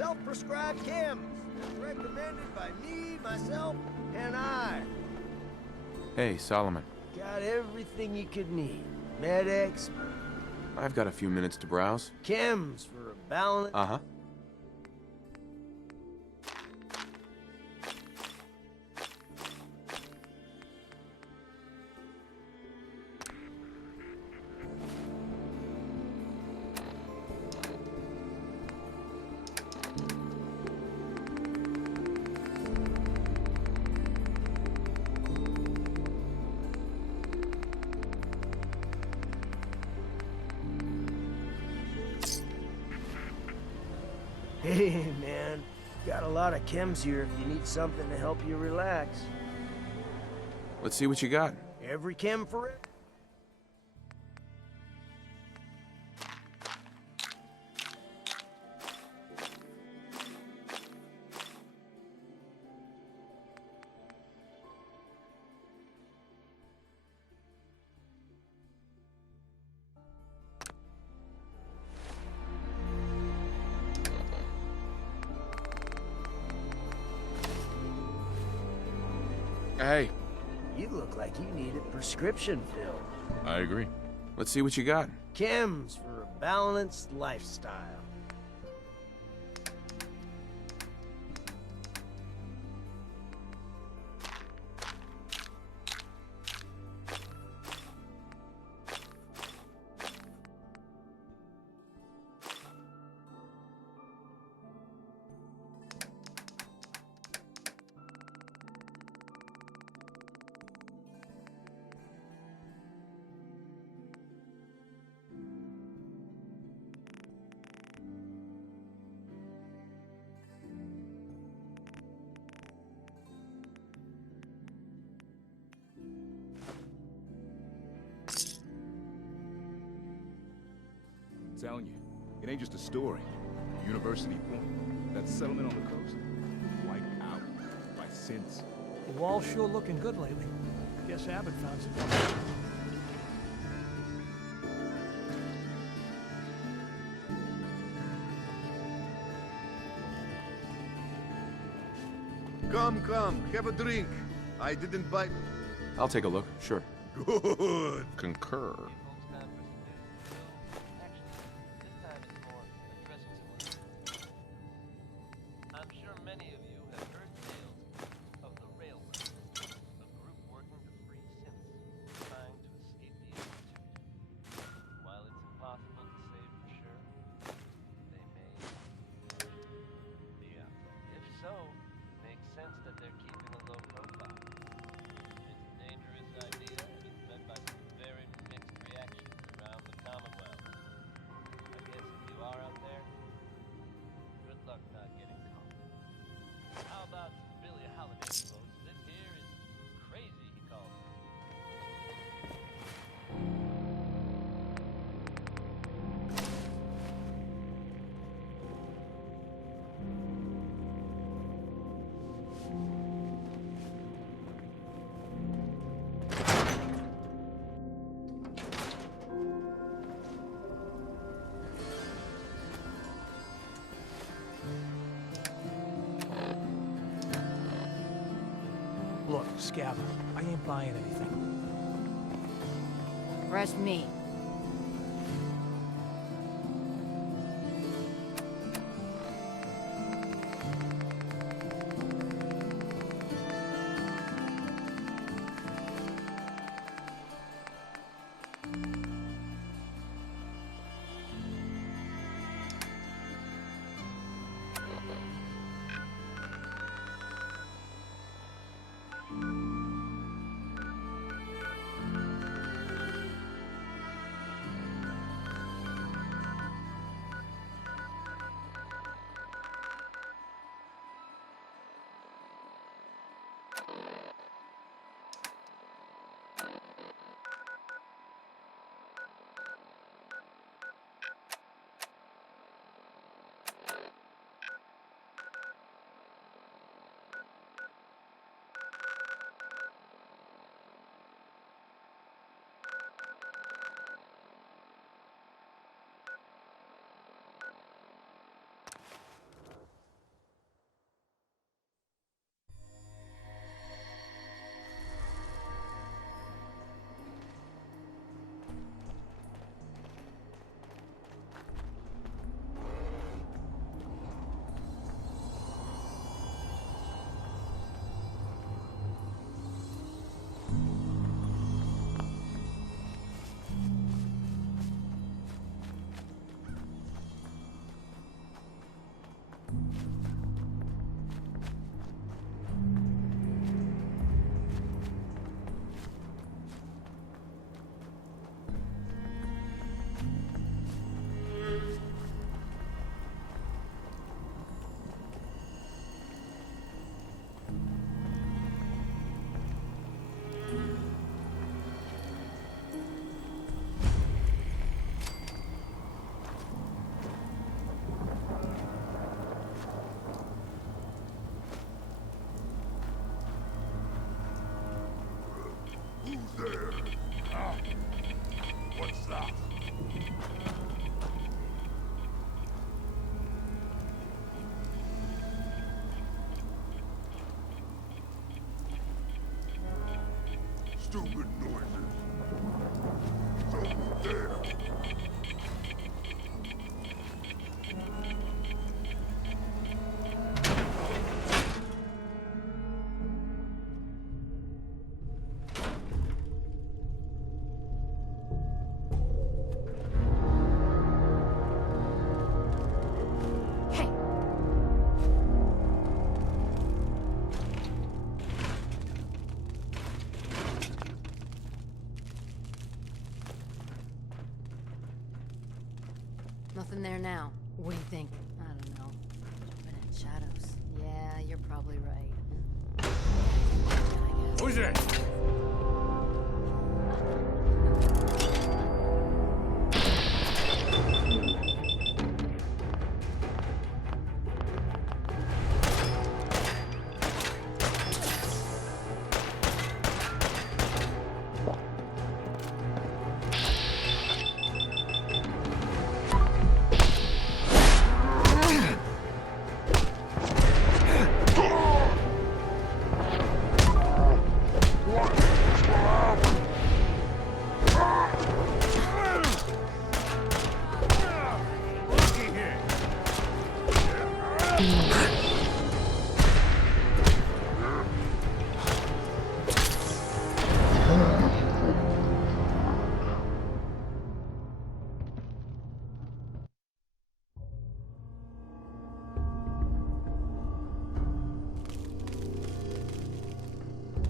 self-prescribed chems. Recommended by me, myself, and I. Hey, Solomon. Got everything you could need. Med-X, I've got a few minutes to browse. chems for a balance. Uh-huh. Hey, man. Got a lot of chems here if you need something to help you relax. Let's see what you got. Every chem for it. Hey. You look like you need a prescription filled. I agree. Let's see what you got. Chems for a balanced lifestyle. I'm telling you, it ain't just a story. University Point, that settlement on the coast, wiped out by synths. The wall's sure looking good lately. Guess Abbott found some. Come, have a drink. I didn't buy... I'll take a look. Sure. Good. Concur. I'm sure many of you have heard tales of the Railway, a group working to free synths trying to escape the Institute. While it's impossible to say for sure, they may. Yeah. If so, it makes sense that they're keeping a low profile. It's a dangerous idea, and it's met by some very mixed reactions around the Commonwealth. I guess if you are out there, good luck not getting caught. How about Billie Holiday, folks? This here is crazy, he calls it. Look, Scab, I ain't buying anything. Trust me. stupid noises. It's over there. Hey! Nothing there now. What do you think? I don't know. Jumping in shadows. Yeah, you're probably right. I guess. Who's that?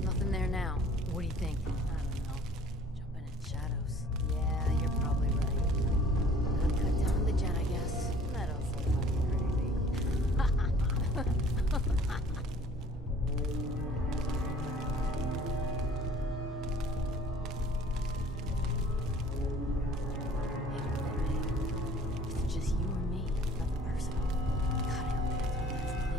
Nothing there now. What do you think? I don't know. Jumping in shadows. Yeah, you're probably right. Gotta cut down the jet, I guess. Meadows look fucking crazy. Hey, it's just you or me. Nothing personal. God, I hope that don't last me.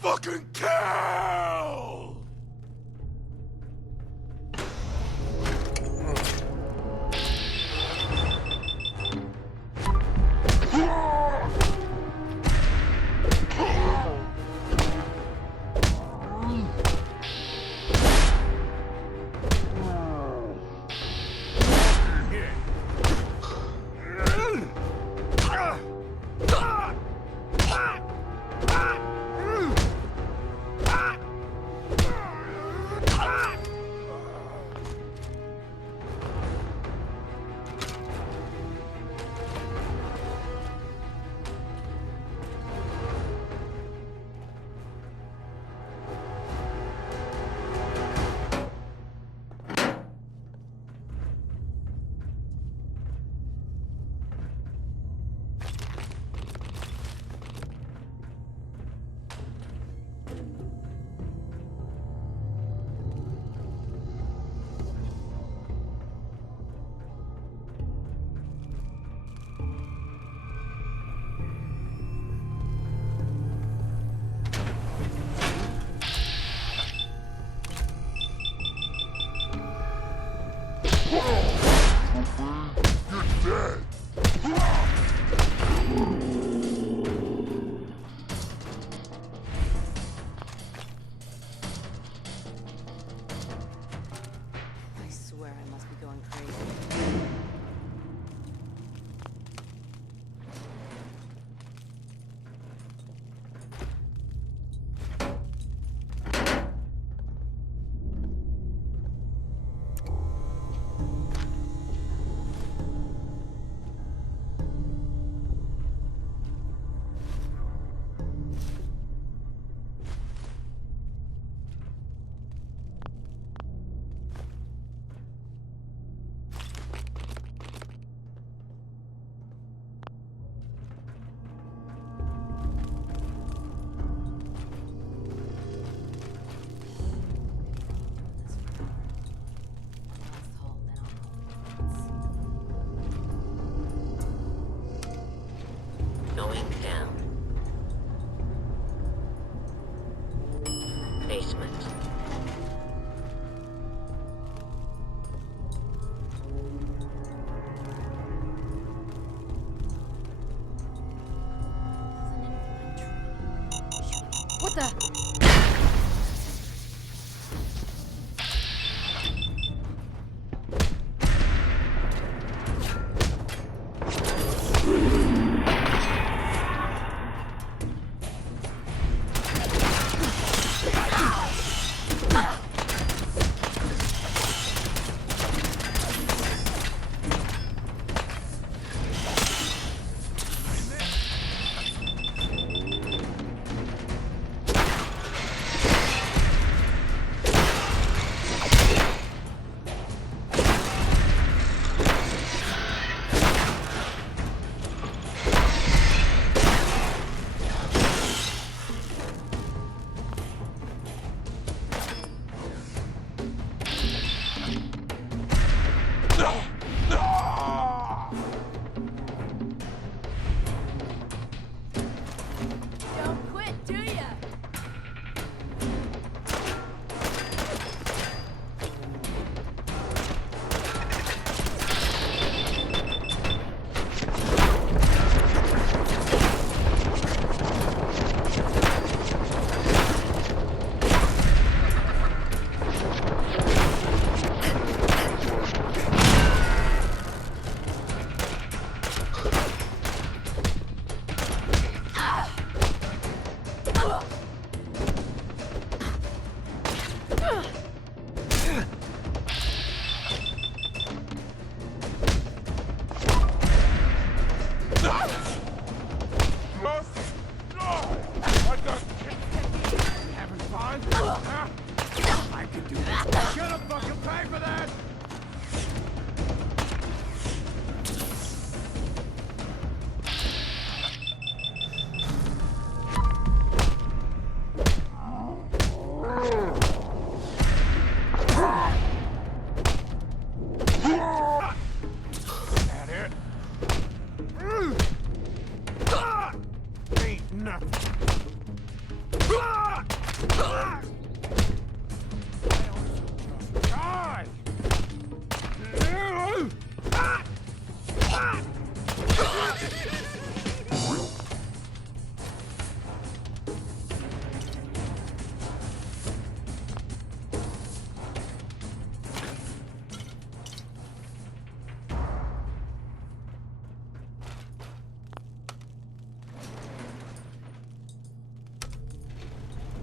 Fucking kill! What the? Don't quit, do ya?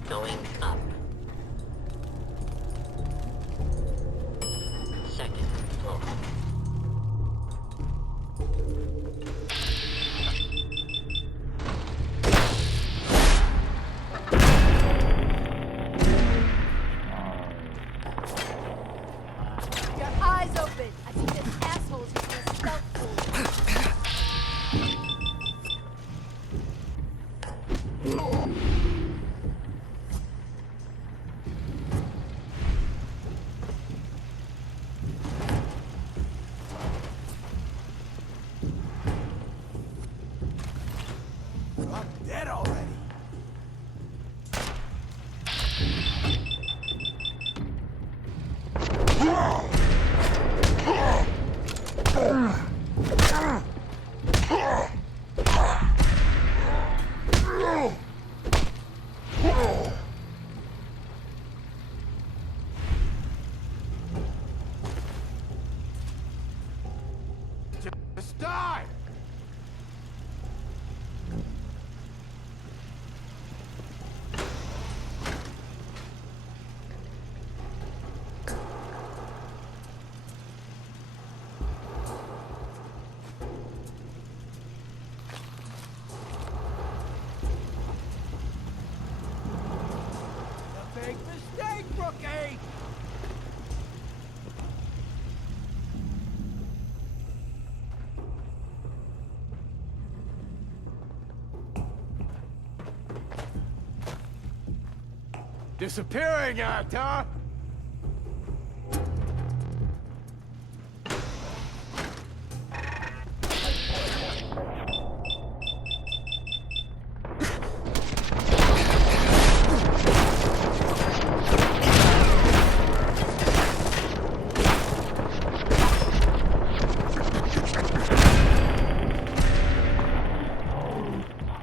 Going up. Second floor. Your eyes open. I think this asshole's using a stealth tool. I'm dead already. Just die! A big mistake, rookie! Disappearing act, huh?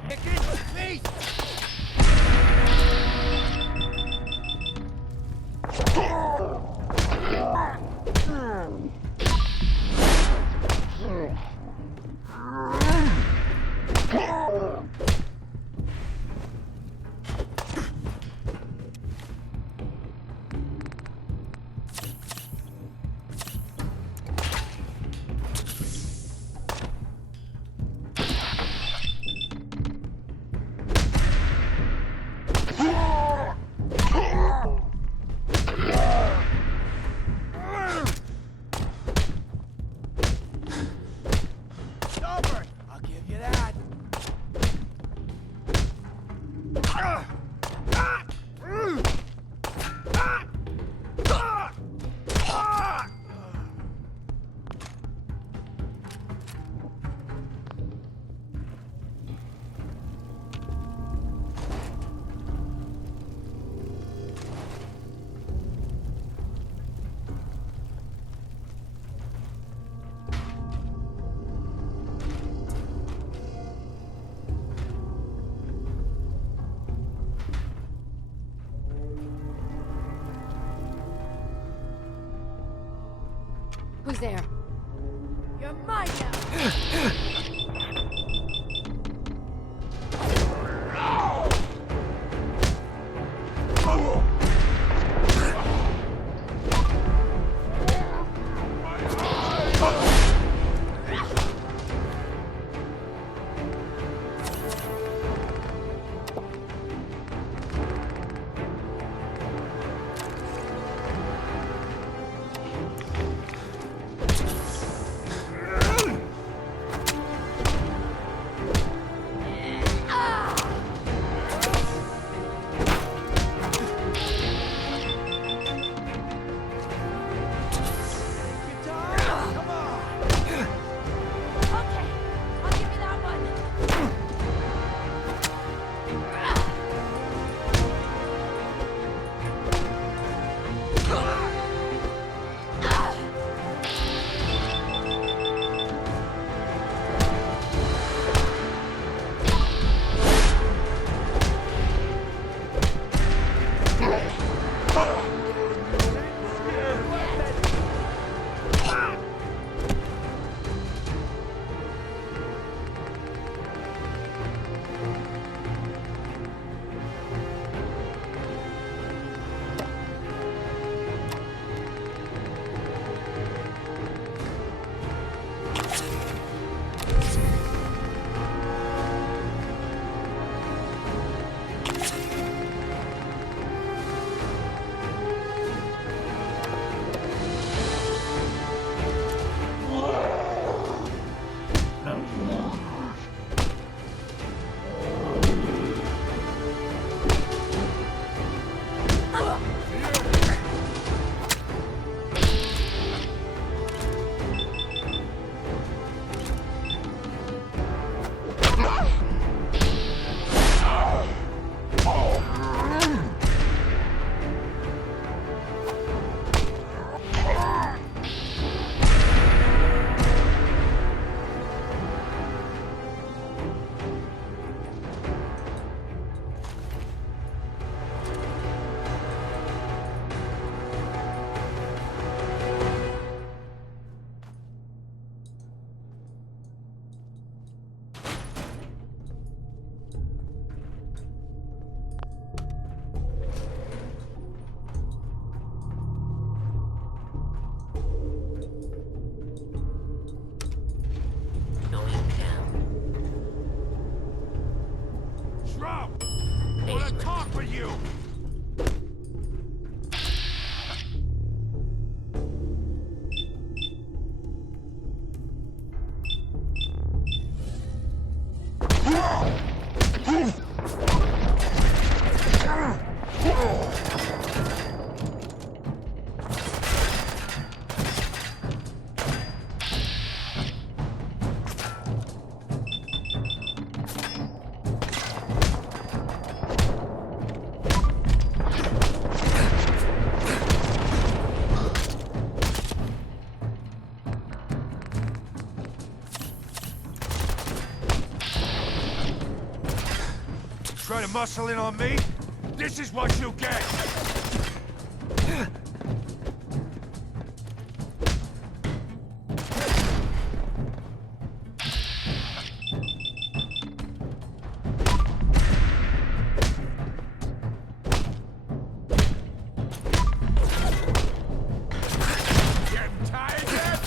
Get in with me! Who's there? You're mine now. Okay, I'll give you that one. Drop! I wanna talk with you! Try to muscle in on me? This is what you get! Getting tired yet?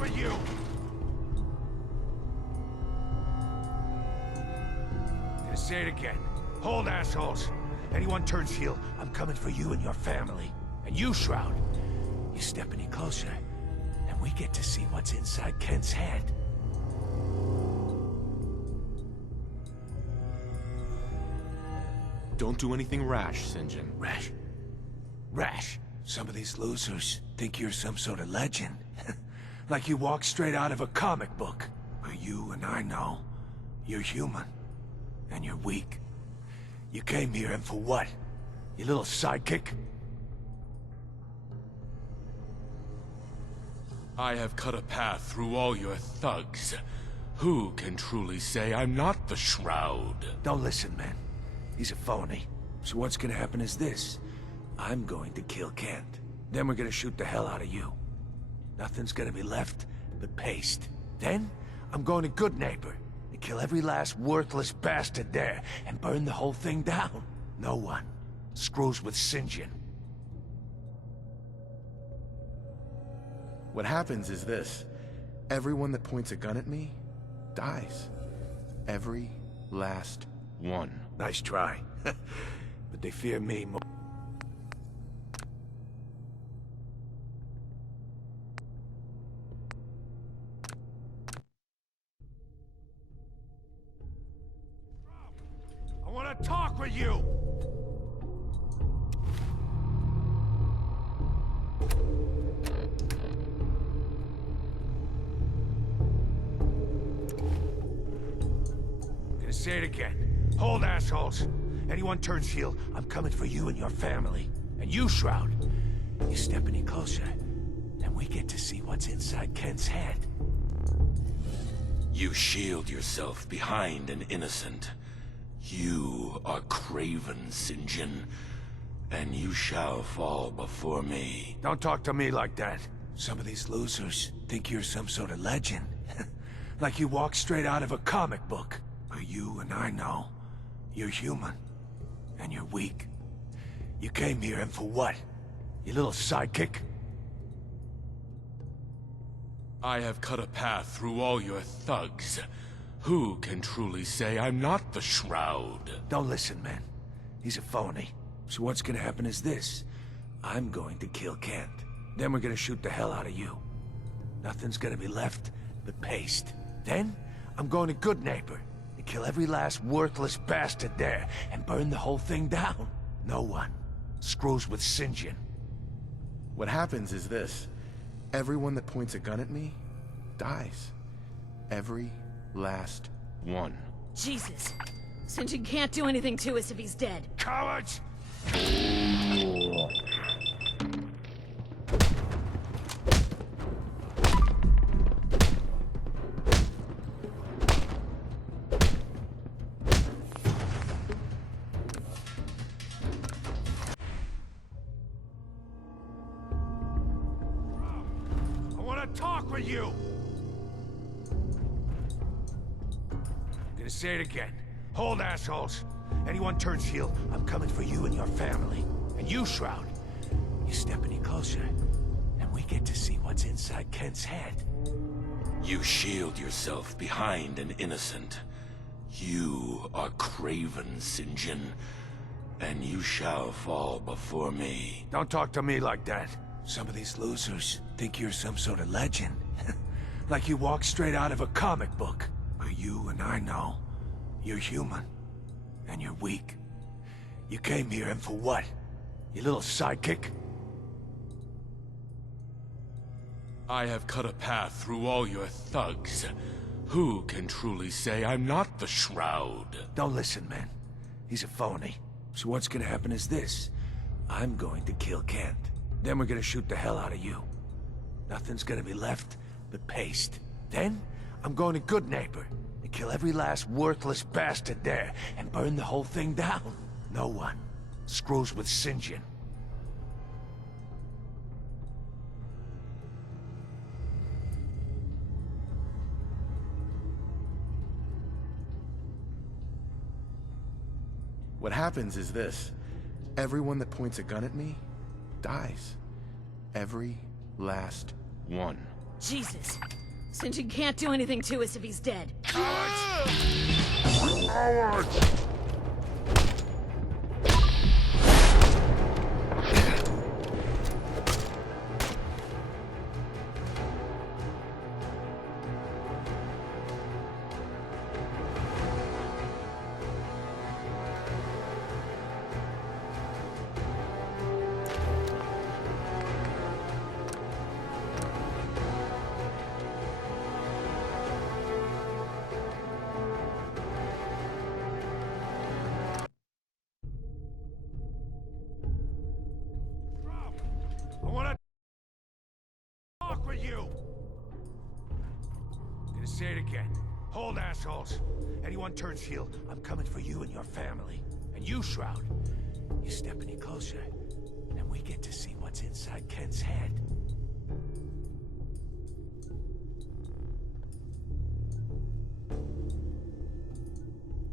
with you! Gonna say it again. Hold, assholes. Anyone turns heel, I'm coming for you and your family. And you, Shroud, you step any closer, and we get to see what's inside Kent's head. Don't do anything rash, Sinjin. Rash. Rash. Some of these losers think you're some sort of legend. Like you walk straight out of a comic book. But you and I know, you're human. And you're weak. You came here and for what? Your little sidekick? I have cut a path through all your thugs. Who can truly say I'm not the Shroud? Don't listen, man. He's a phony. So what's gonna happen is this. I'm going to kill Kent. Then we're gonna shoot the hell out of you. Nothing's gonna be left but paste. Then, I'm going to Good Neighbor and kill every last worthless bastard there and burn the whole thing down. No one screws with Sinjin. What happens is this. Everyone that points a gun at me dies. Every last one. Nice try. But they fear me more. I want to talk with you! Gonna say it again. Hold, assholes. Anyone turns heel, I'm coming for you and your family. And you, Shroud, you step any closer, and we get to see what's inside Kent's head. You shield yourself behind an innocent. You are Craven, Sinjin, and you shall fall before me. Don't talk to me like that. Some of these losers think you're some sort of legend. Like you walk straight out of a comic book. But you and I know, you're human. And you're weak. You came here and for what? Your little sidekick? I have cut a path through all your thugs. Who can truly say I'm not the Shroud? Don't listen, man. He's a phony. So what's gonna happen is this. I'm going to kill Kent. Then we're gonna shoot the hell out of you. Nothing's gonna be left but paste. Then, I'm going to Good Neighbor and kill every last worthless bastard there and burn the whole thing down. No one screws with Sinjin. What happens is this. Everyone that points a gun at me dies. Every last one. Jesus. Sinjin can't do anything to us if he's dead. Cowards! I want to talk with you! Gonna say it again. Hold, assholes. Anyone turns heel, I'm coming for you and your family. And you, Shroud, you step any closer, and we get to see what's inside Kent's head. You shield yourself behind an innocent. You are Craven, Sinjin, and you shall fall before me. Don't talk to me like that. Some of these losers think you're some sort of legend. Like you walk straight out of a comic book. But you and I know, you're human. And you're weak. You came here and for what? Your little sidekick? I have cut a path through all your thugs. Who can truly say I'm not the Shroud? Don't listen, man. He's a phony. So what's gonna happen is this. I'm going to kill Kent. Then we're gonna shoot the hell out of you. Nothing's gonna be left but paste. Then, I'm going to Good Neighbor and kill every last worthless bastard there and burn the whole thing down. No one screws with Sinjin. What happens is this. Everyone that points a gun at me dies. Every last one. Jesus. St. John can't do anything to us if he's dead. I wanna talk with you! Gonna say it again. Hold, assholes. Anyone turns heel, I'm coming for you and your family. And you, Shroud, you step any closer, and we get to see what's inside Kent's head.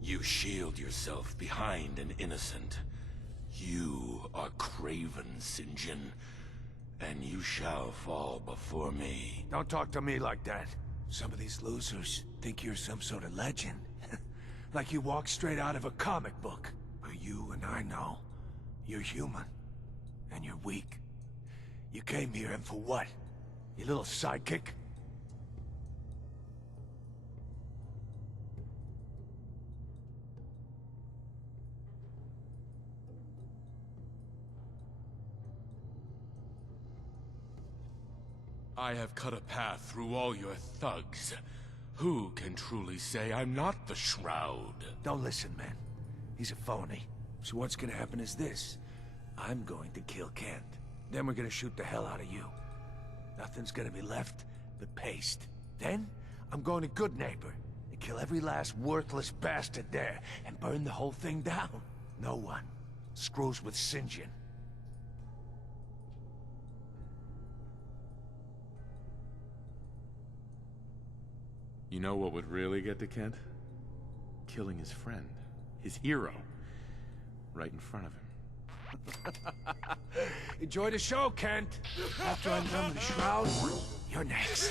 You shield yourself behind an innocent. You are Craven, St. John, and you shall fall before me. Don't talk to me like that. Some of these losers think you're some sort of legend. Like you walk straight out of a comic book. But you and I know, you're human. And you're weak. You came here and for what? Your little sidekick? I have cut a path through all your thugs. Who can truly say I'm not the Shroud? Don't listen, man. He's a phony. So what's gonna happen is this. I'm going to kill Kent. Then we're gonna shoot the hell out of you. Nothing's gonna be left but paste. Then, I'm going to Good Neighbor and kill every last worthless bastard there and burn the whole thing down. No one screws with St. John. You know what would really get to Kent? Killing his friend, his hero, right in front of him. Enjoy the show, Kent. After I'm done with the Shroud, you're next.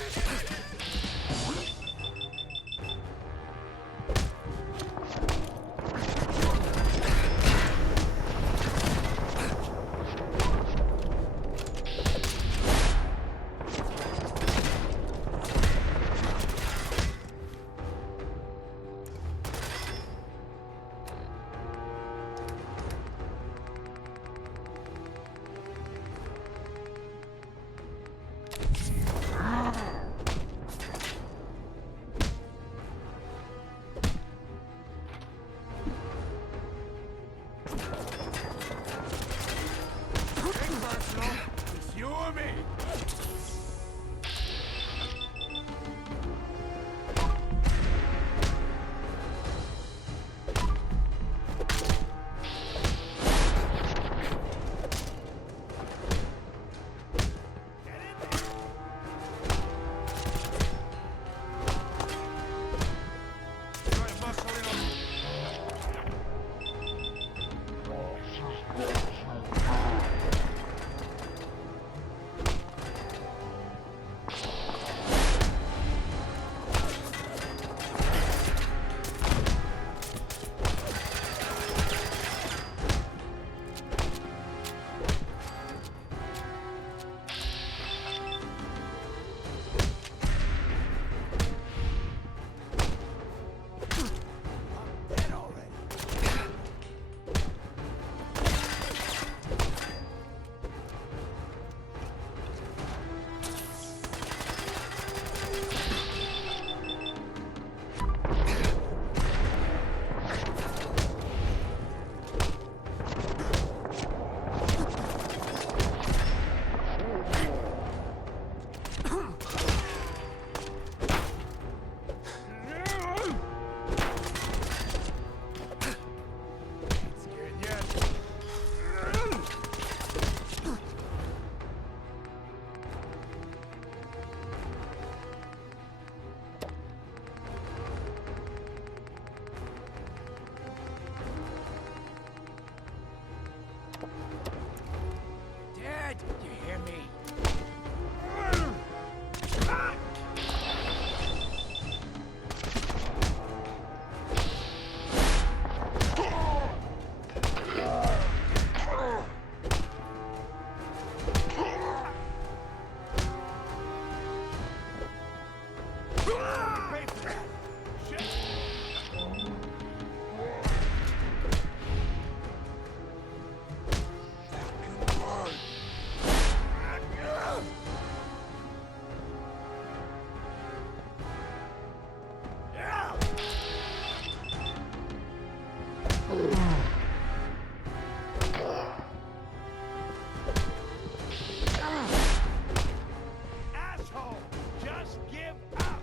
Asshole! Just give up!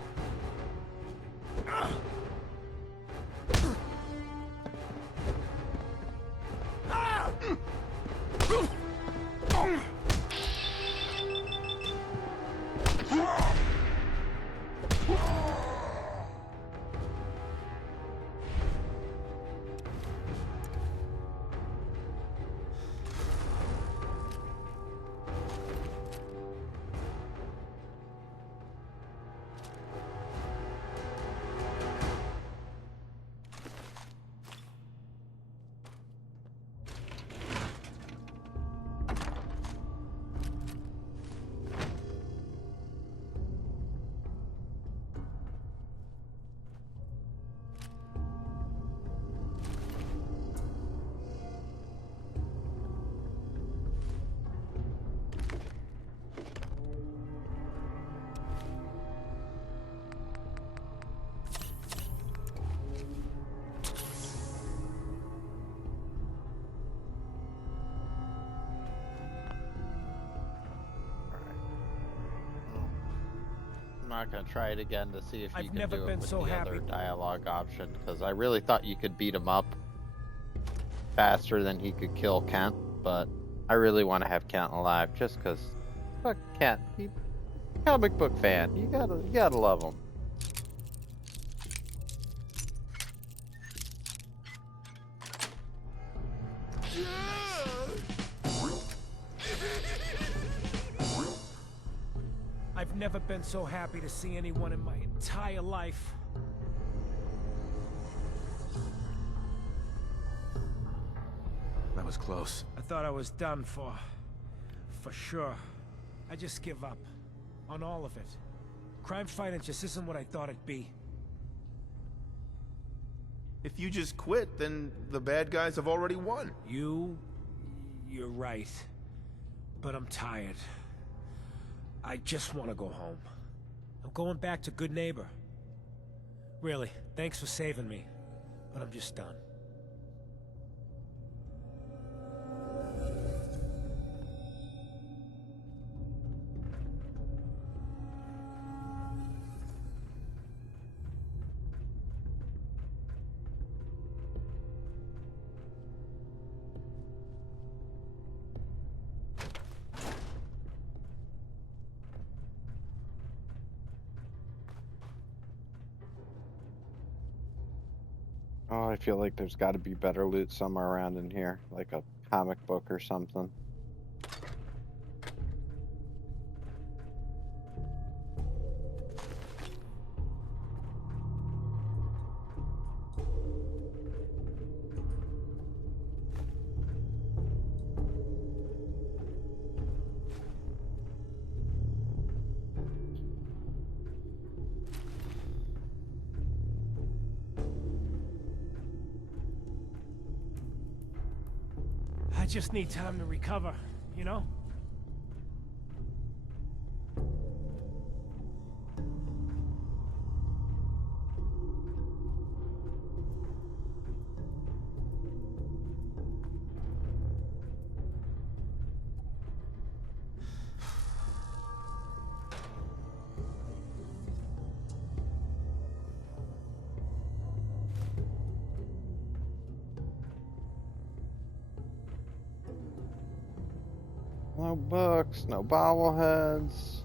I'm not gonna try it again to see if you I've can never do it been with so the happy. other dialogue option, because I really thought you could beat him up faster than he could kill Kent, but I really want to have Kent alive just because fuck Kent. He comic book fan. You gotta love him. I've never been so happy to see anyone in my entire life. That was close. I thought I was done for sure. I just give up. On all of it. Crime fighting just isn't what I thought it'd be. If you just quit, then the bad guys have already won. You're right. But I'm tired. I just want to go home. I'm going back to Good Neighbor. Really, thanks for saving me. But I'm just done. Oh, I feel like there's got to be better loot somewhere around in here, like a comic book or something. I just need time to recover, you know? No books, no bobbleheads.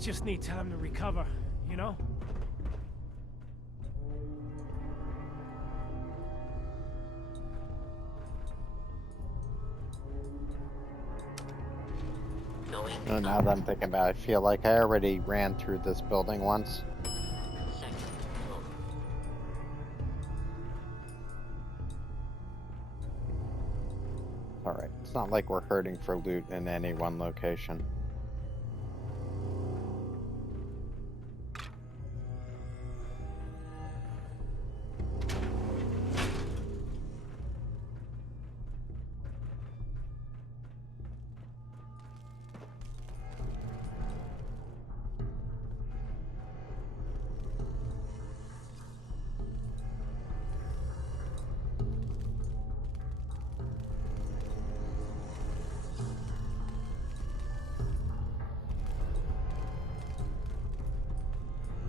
just need time to recover, you know? Now that I'm thinking about it, I feel like I already ran through this building once. Alright, it's not like we're hurting for loot in any one location.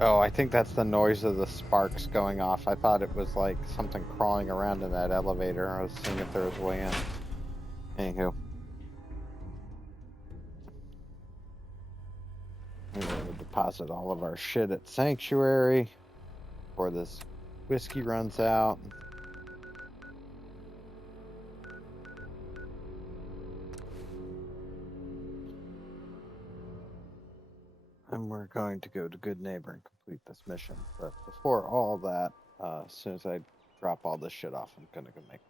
Oh, I think that's the noise of the sparks going off. I thought it was like something crawling around in that elevator. I was seeing if there was a way in. Anywho. We're going to deposit all of our shit at Sanctuary before this whiskey runs out. And we're going to go to Good Neighbor and complete this mission. But before all that, as soon as I drop all this shit off, I'm gonna go make this.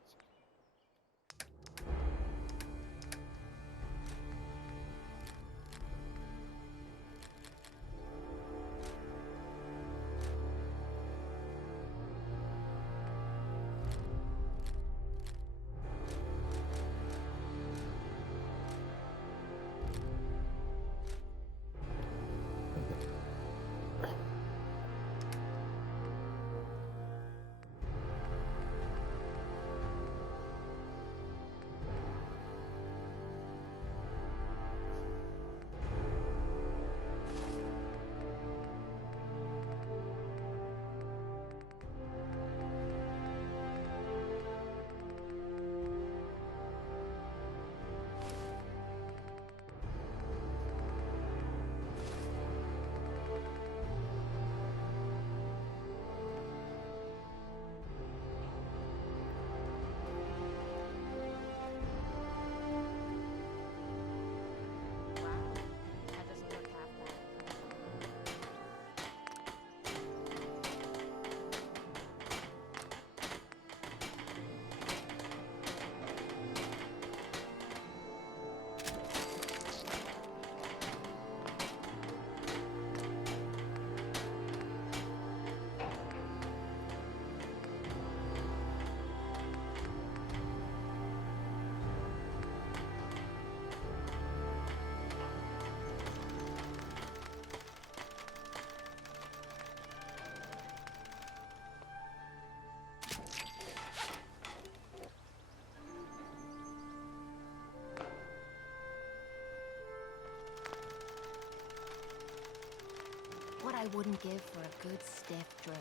What I wouldn't give for a good stiff drink.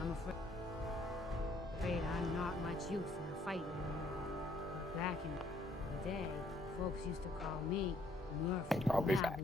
I'm afraid I'm not much use in a fight anymore. Back in the day, folks used to call me Murphy. I'll be back.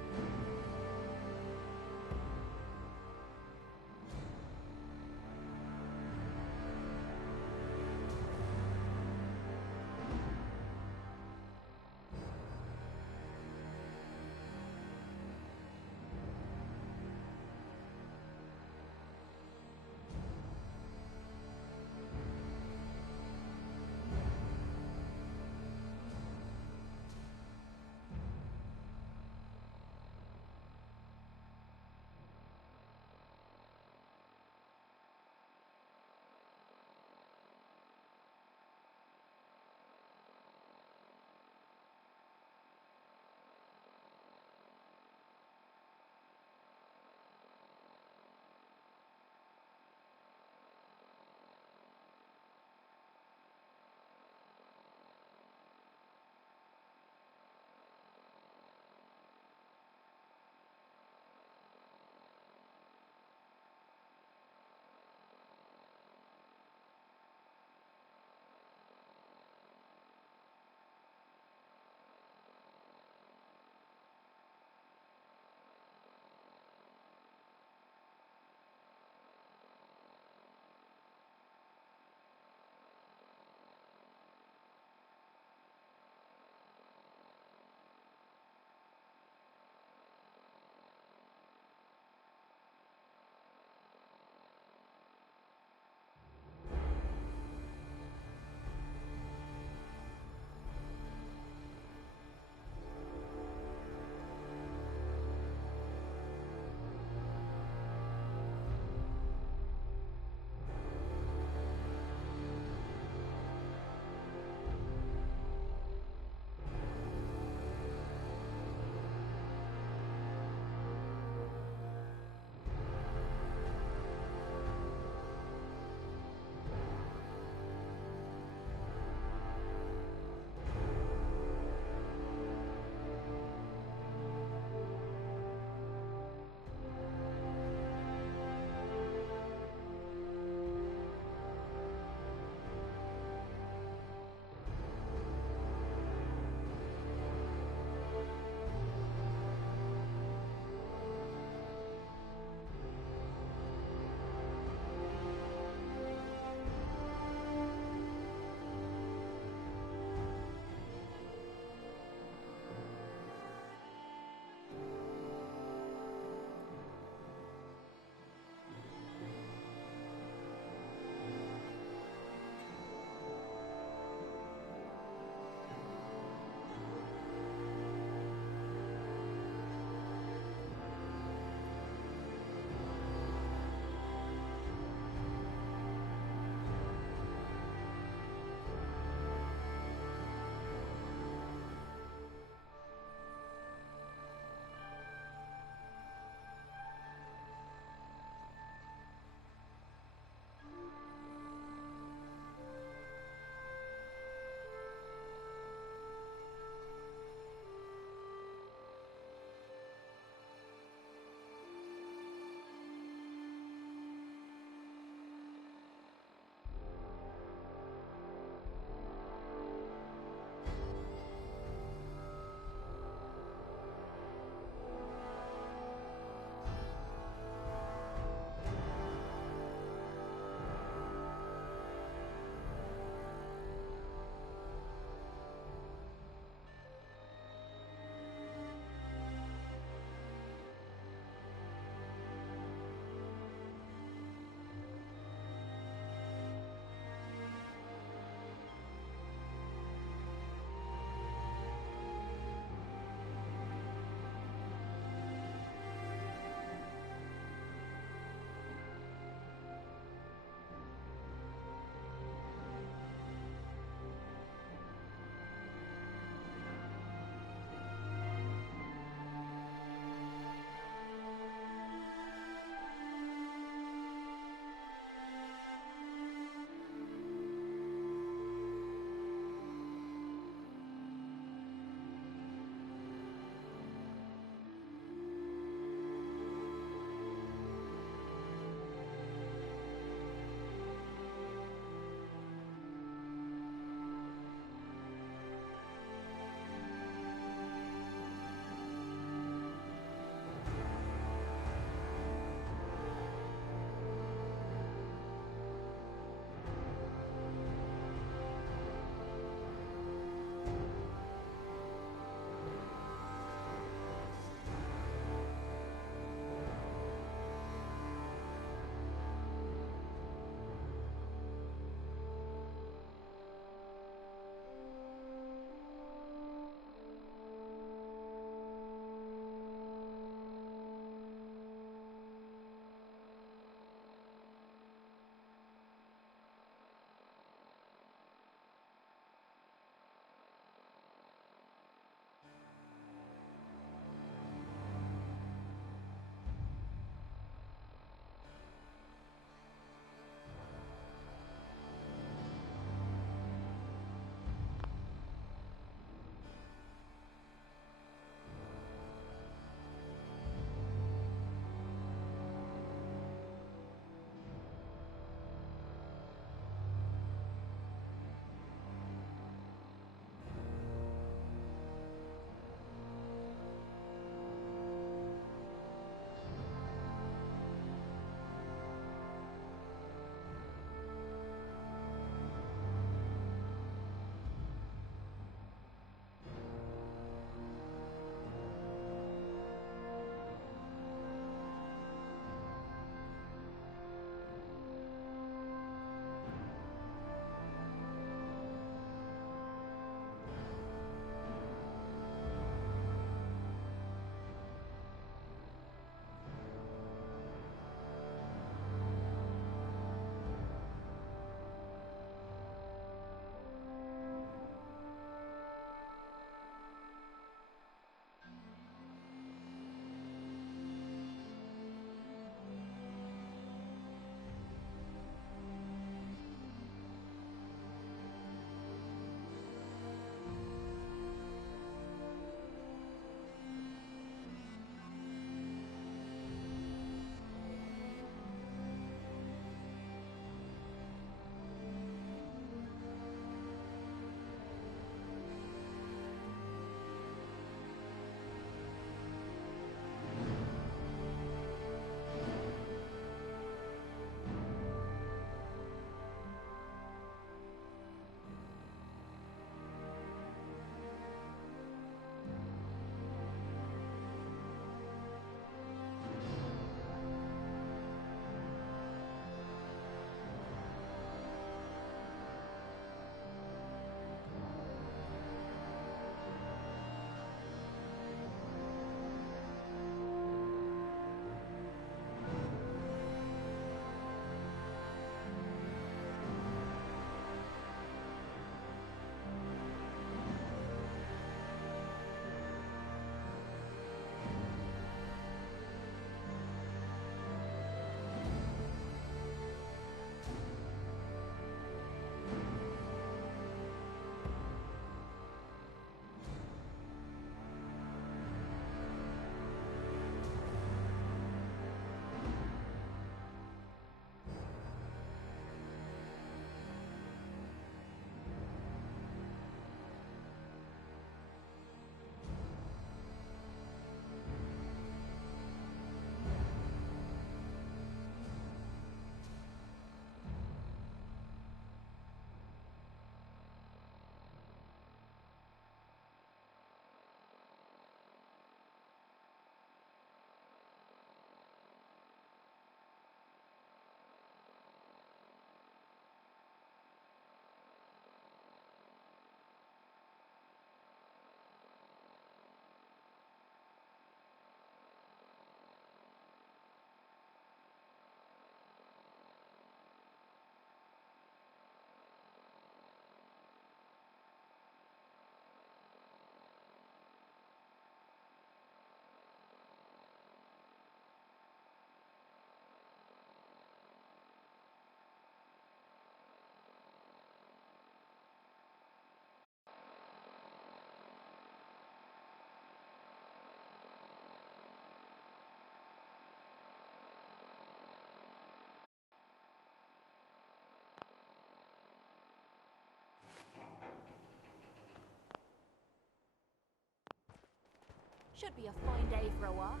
Should be a fine day for a walk.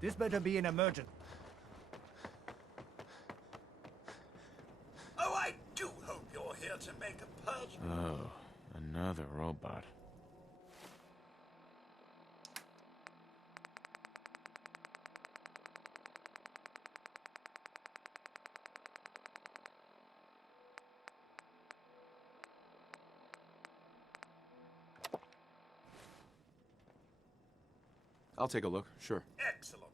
This better be an emergent. Oh, I do hope you're here to make a purge. Oh, another robot. I'll take a look, sure. Excellent.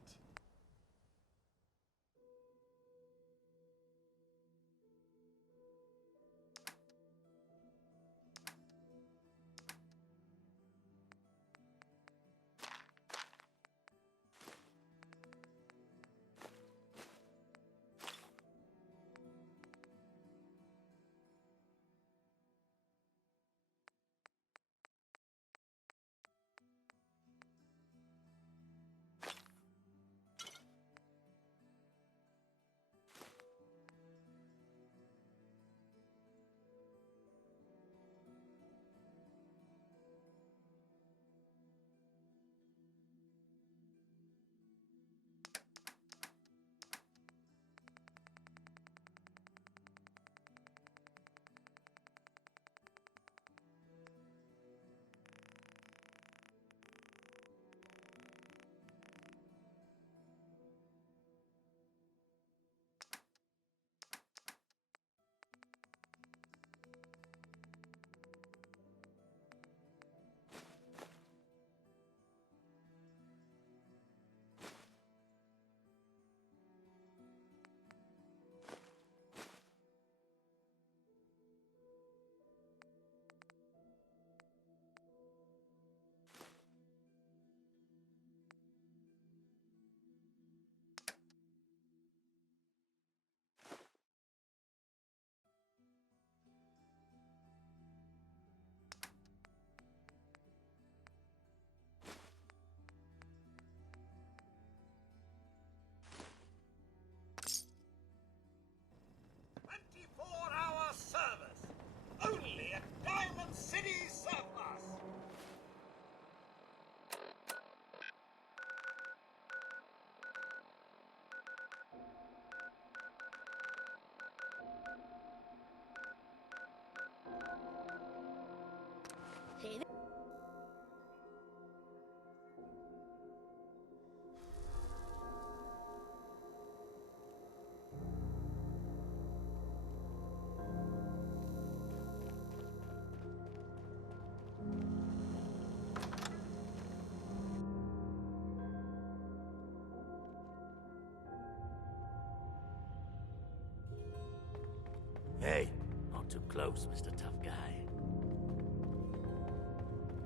Hey, not too close, Mr. Tough Guy.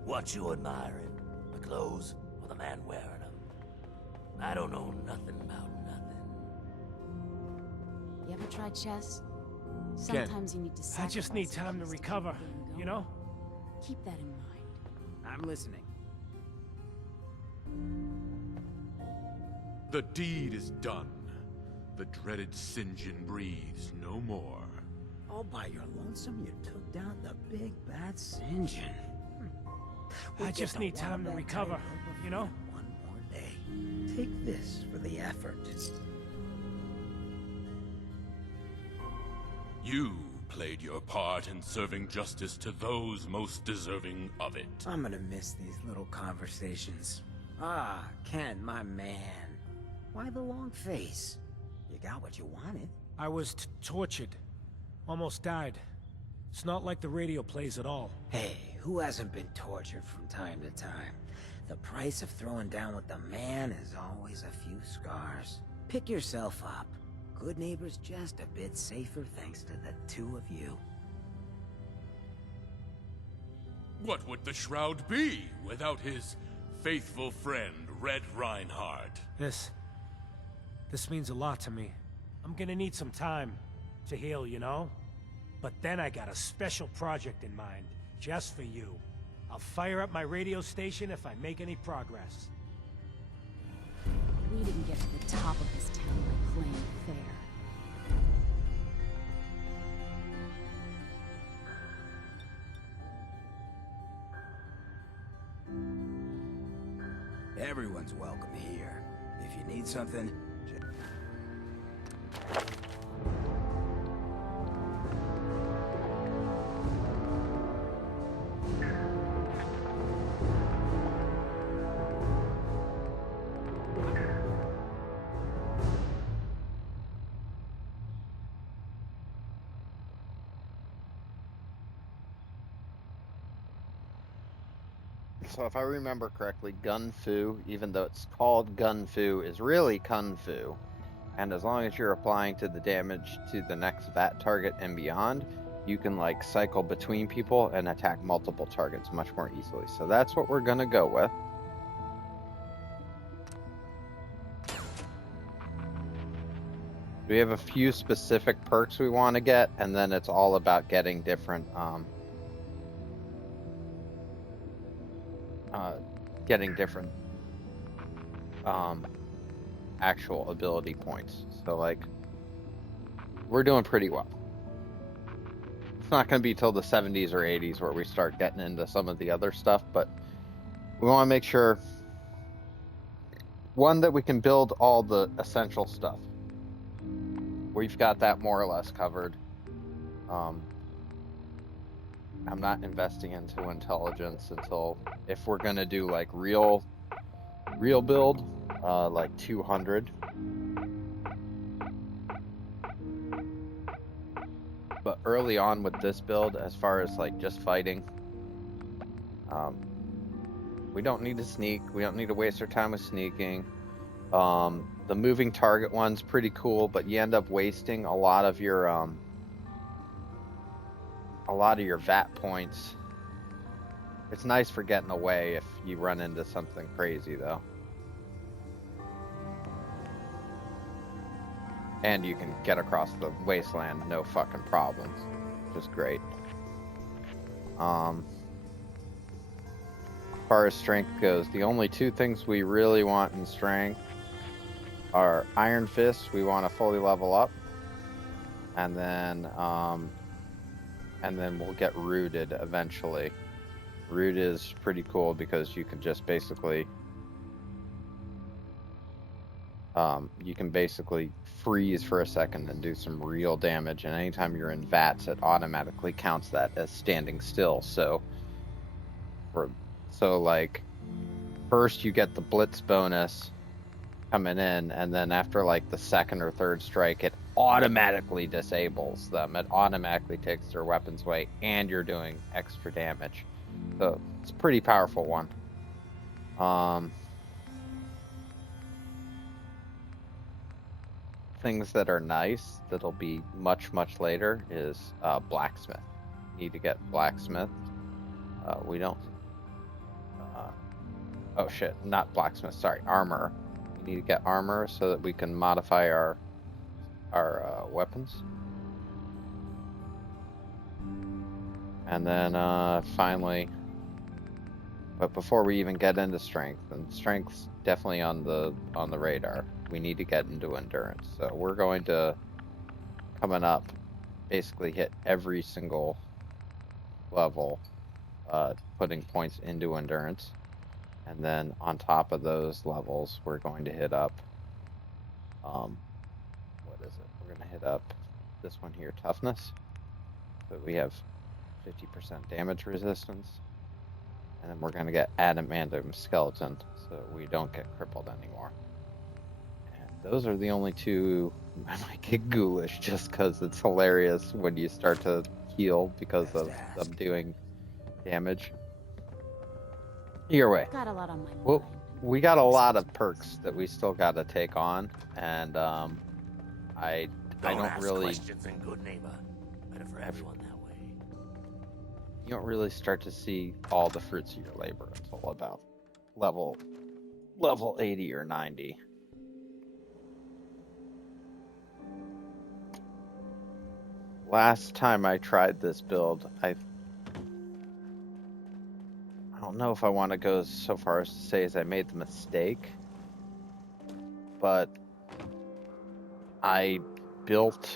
What you admiring? The clothes or the man wearing them? I don't know nothing about nothing. You ever tried chess? Sometimes you need to I sacrifice just need time to things recover, keep the game you know? going. Keep that in mind. I'm listening. The deed is done. The dreaded St. John breathes no more. All by your lonesome, you took down the big bad St. John. I just need time to recover, you know? One more day. Take this for the effort. You played your part in serving justice to those most deserving of it. I'm gonna miss these little conversations. Ah, Ken, my man. Why the long face? You got what you wanted. I was tortured. Almost died. It's not like the radio plays at all. Hey, who hasn't been tortured from time to time? The price of throwing down with the man is always a few scars. Pick yourself up. Good Neighbor's just a bit safer thanks to the two of you. What would the Shroud be without his faithful friend, Red Reinhardt? This means a lot to me. I'm gonna need some time to heal, you know? But then I got a special project in mind, just for you. I'll fire up my radio station if I make any progress. We didn't get to the top of this town by playing fair. Everyone's welcome here. If you need something, So if I remember correctly, Gun Fu, even though it's called Gun Fu, is really Kung Fu. And as long as you're applying to the damage to the next VAT target and beyond, you can like cycle between people and attack multiple targets much more easily. So that's what we're gonna go with. We have a few specific perks we want to get, and then it's all about getting different actual ability points. So like, we're doing pretty well. It's not going to be till the 70s or 80s where we start getting into some of the other stuff, but we want to make sure, one, that we can build all the essential stuff. We've got that more or less covered. I'm not investing into intelligence until, if we're gonna do like real build, like 200. But early on with this build, as far as like just fighting, we don't need to sneak. We don't need to waste our time with sneaking. The moving target one's pretty cool, but you end up wasting a lot of your VAT points. It's nice for getting away if you run into something crazy, though. And you can get across the wasteland no fucking problems, which is great. As far as strength goes, the only two things we really want in strength are Iron Fist. We want to fully level up, and then we'll get Rooted eventually. Root is pretty cool because you can just basically freeze for a second and do some real damage, and anytime you're in VATS, it automatically counts that as standing still. So like, first you get the Blitz bonus coming in, and then after like the second or third strike, it automatically disables them. It automatically takes their weapons away, and you're doing extra damage. So it's a pretty powerful one. Things that are nice that'll be much later is blacksmith. Need to get blacksmith. We don't. Oh shit! Not blacksmith. Sorry, armor. We need to get armor so that we can modify our weapons. And then finally, but before we even get into strength, and strength's definitely on the radar, we need to get into endurance. So we're going to, coming up, basically hit every single level, putting points into endurance. And then on top of those levels, we're going to hit up, what is it? We're going to hit up this one here, toughness. So we have 50% damage resistance. And then we're going to get adamantium skeleton, so we don't get crippled anymore. And those are the only two I might get ghoulish, just because it's hilarious when you start to heal because of them doing damage. Either way. Got a lot on my mind. Well, we got a lot of perks that we still got to take on, and I don't ask really. questions in Good Neighbor. Better for everyone that way. You don't really start to see all the fruits of your labor until about level 80 or 90. Last time I tried this build, I don't know if I want to go so far as to say as I made the mistake, but I built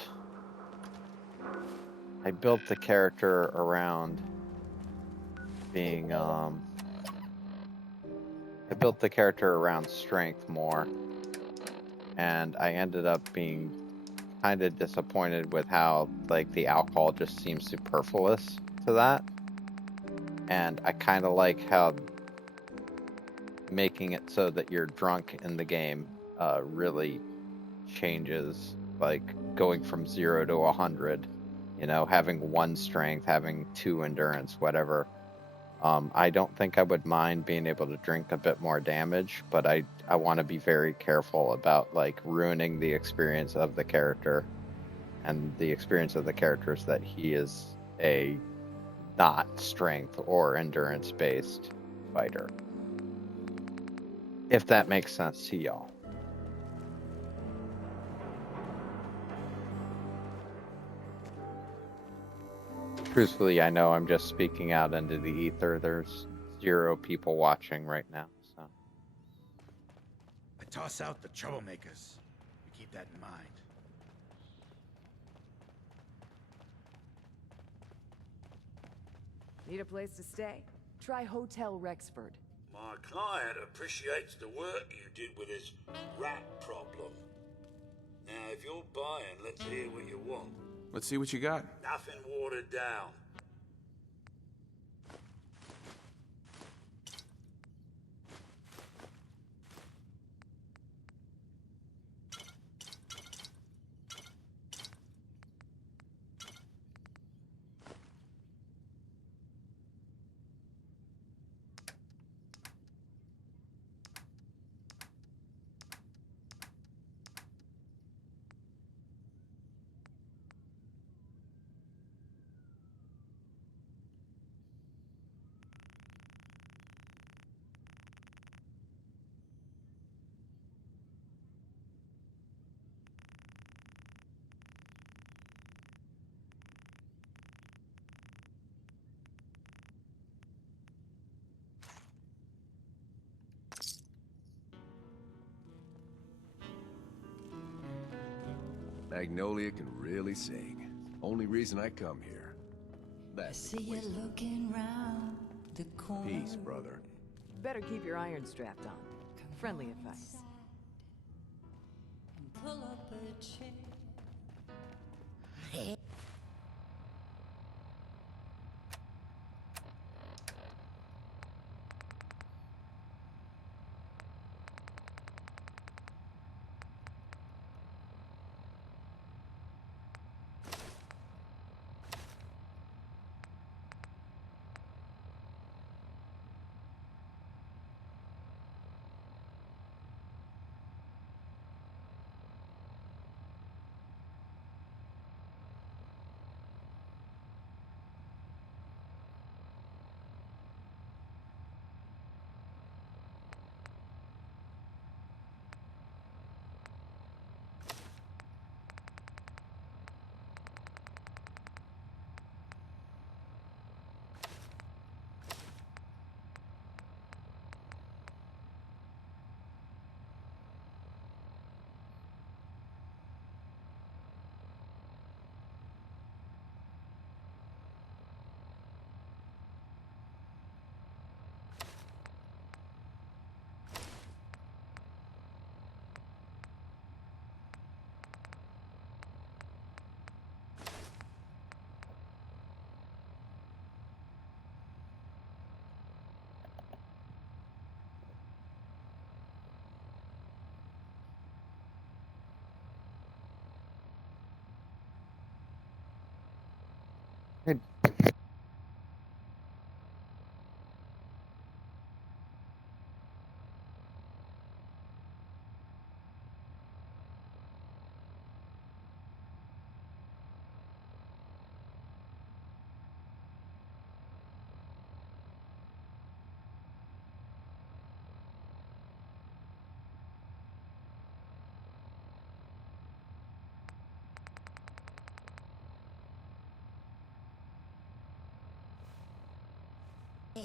the character around being I built the character around strength more, and I ended up being kind of disappointed with how like the alcohol just seems superfluous to that. And I kind of like how making it so that you're drunk in the game really changes, like going from 0 to 100, you know, having 1 strength, having 2 endurance, whatever. I don't think I would mind being able to drink a bit more damage, but I want to be very careful about like ruining the experience of the character, and the experience of the character is that he is a not strength or endurance based fighter. If that makes sense to y'all. Truthfully, I know I'm just speaking out into the ether. There's 0 people watching right now, so. I toss out the troublemakers. You keep that in mind. Need a place to stay? Try Hotel Rexford. My client appreciates the work you did with his rat problem. Now, if you're buying, let's hear what you want. Let's see what you got. Nothing watered down. Magnolia can really sing. Only reason I come here. That's the place. Looking round the corner. Peace, brother. Better keep your iron strapped on. Friendly advice. Pull up a chair.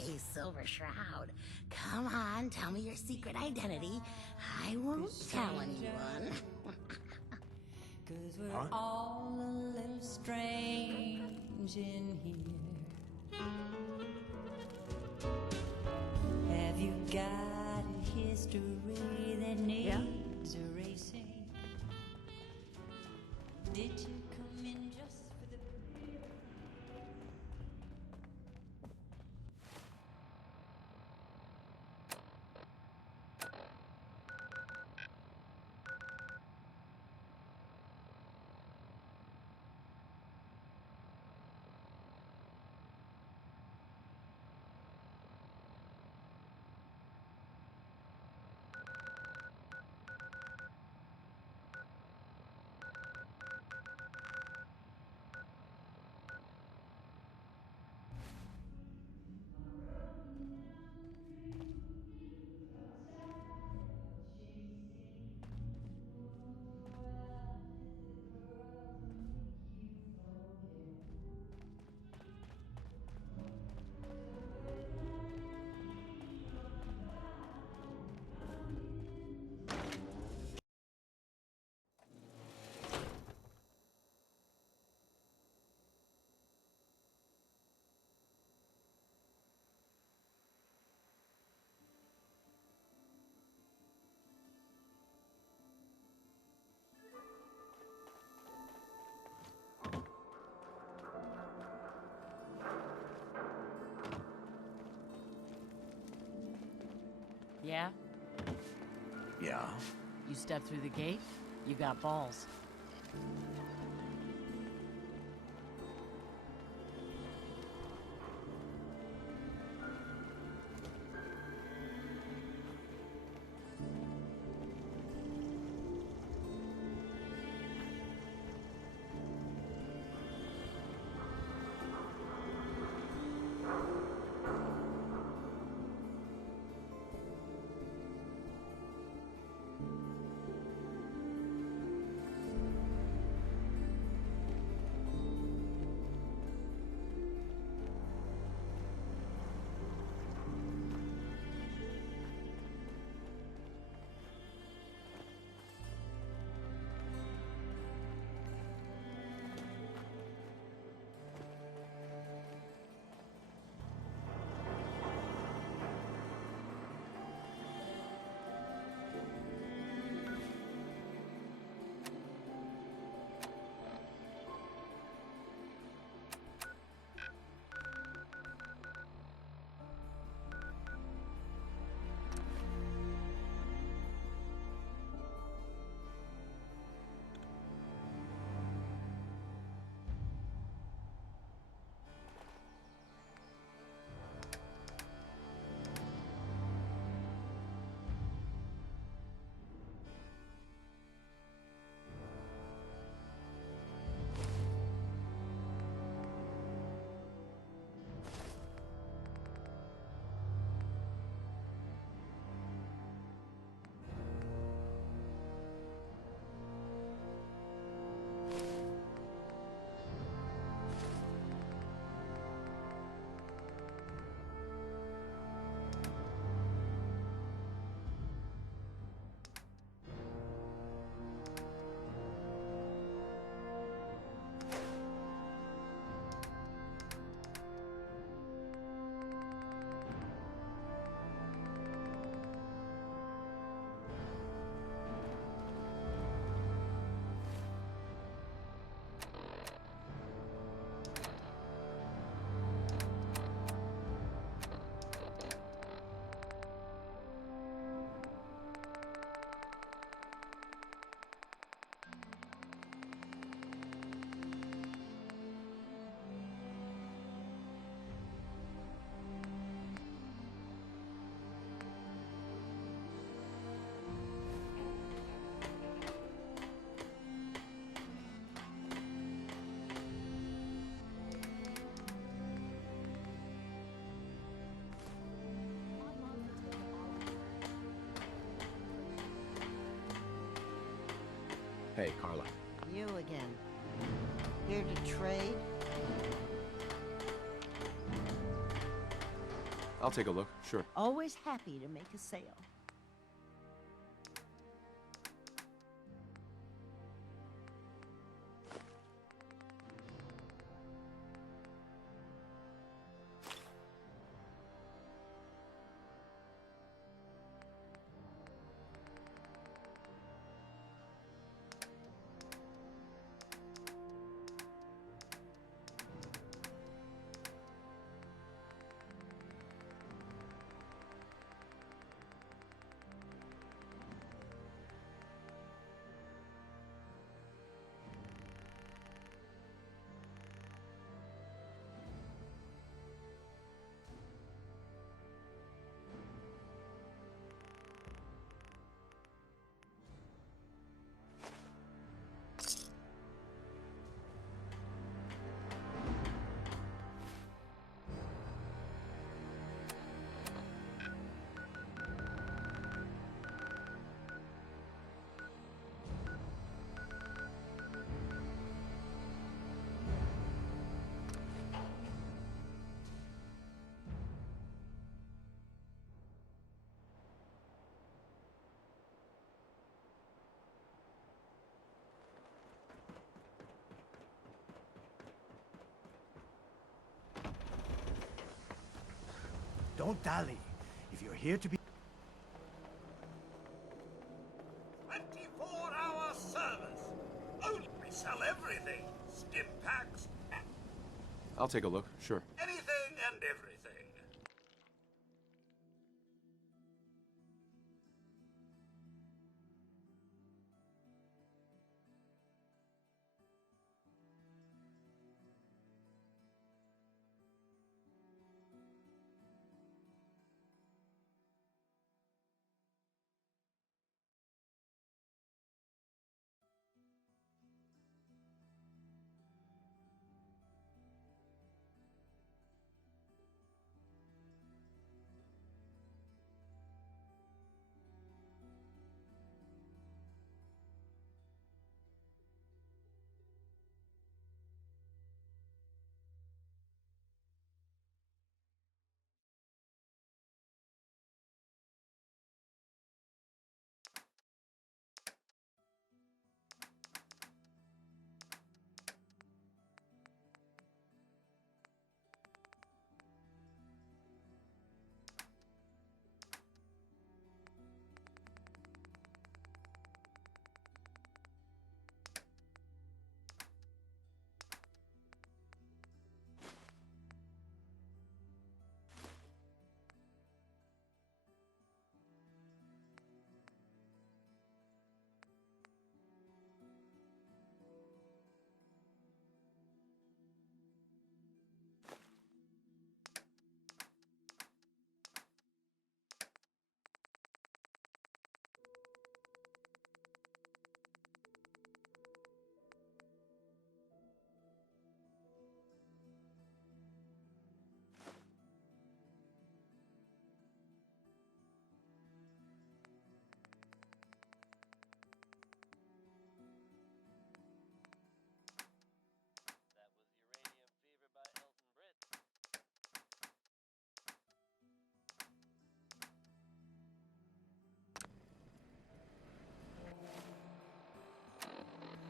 Hey, Silver Shroud. Come on, tell me your secret identity. I won't tell anyone. 'Cause we're all a little strange in here. Have you got a history that needs erasing? Did you come in just for the... Yeah? Yeah? You step through the gate, you got balls. Hey, Carla. You again. Here to trade? I'll take a look, sure. Always happy to make a sale. Don't dally. If you're here to be... 24-hour service. Only we sell everything. Stim packs, I'll take a look, sure. anything and everything.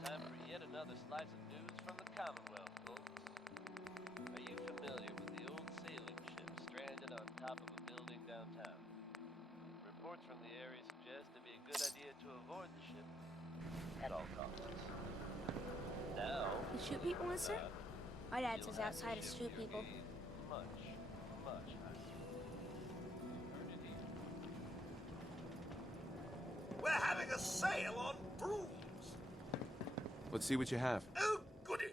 Time for yet another slice of news from the Commonwealth, folks. Are you familiar with the old sailing ship stranded on top of a building downtown? Reports from the area suggest it'd be a good idea to avoid the ship at all costs. Now, You shoot people in sir? My dad says you'll have outside the is ship shoot people. much, much higher. Heard it here. We're having a sale on brooms. Let's see what you have. Oh, goody.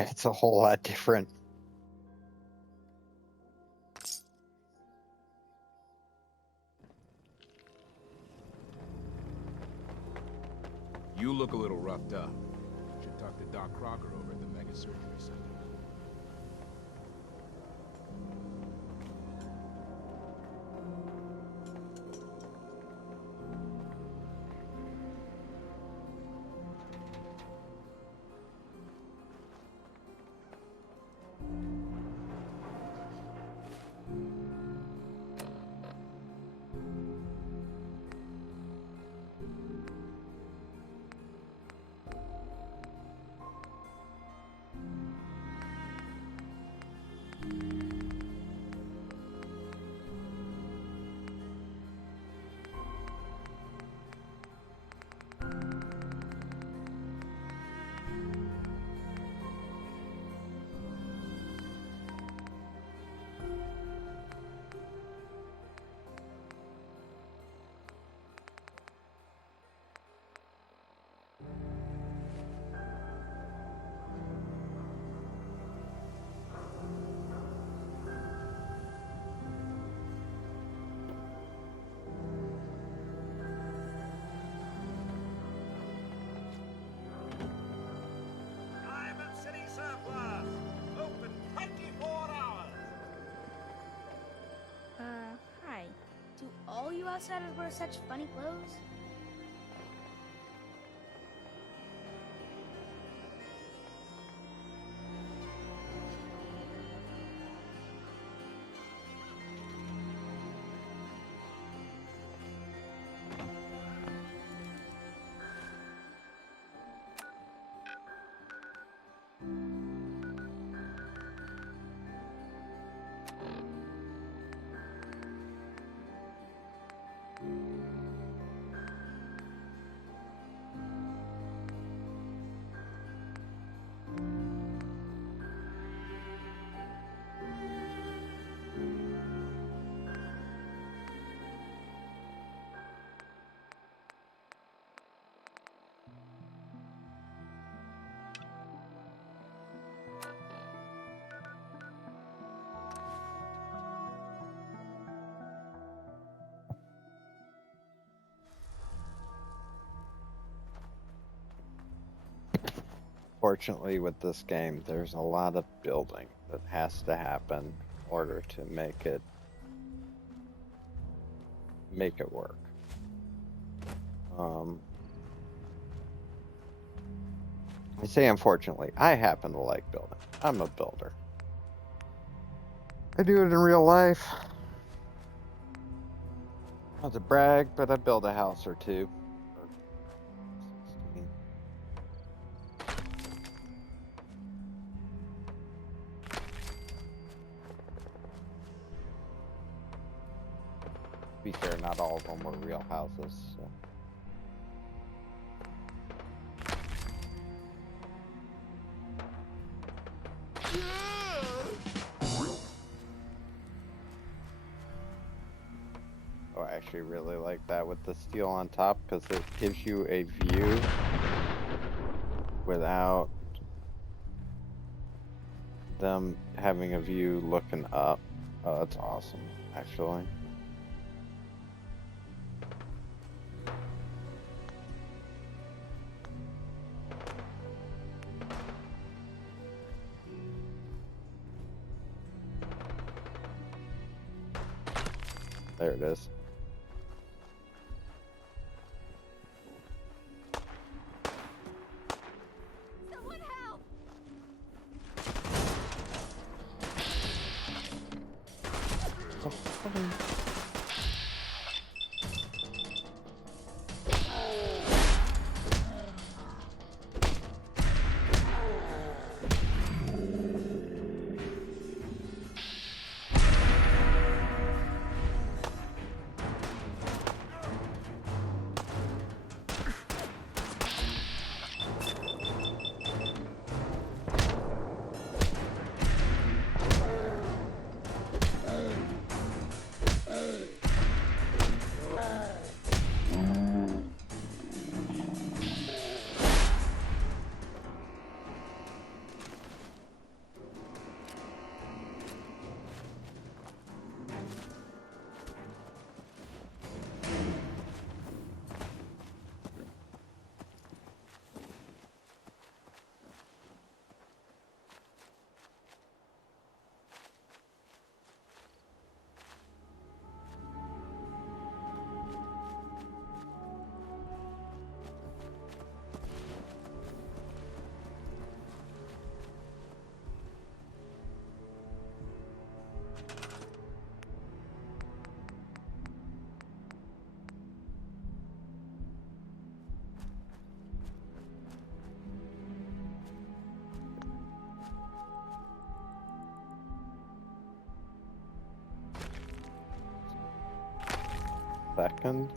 It's a whole lot different. You look a little roughed up. Should talk to Doc Crocker over at the Mega Surgery Center. Diamond City Surplus. Open 24 hours. Hi. Do all you outsiders wear such funny clothes? Fortunately, with this game, there's a lot of building that has to happen in order to make it work. I say unfortunately, I happen to like building. I'm a builder. I do it in real life. Not to brag, but I build a house or two. To be fair, not all of them were real houses. So. Oh, I actually really like that with the steel on top because it gives you a view without them having a view looking up. Oh, that's awesome, actually. There it is. Someone help! second.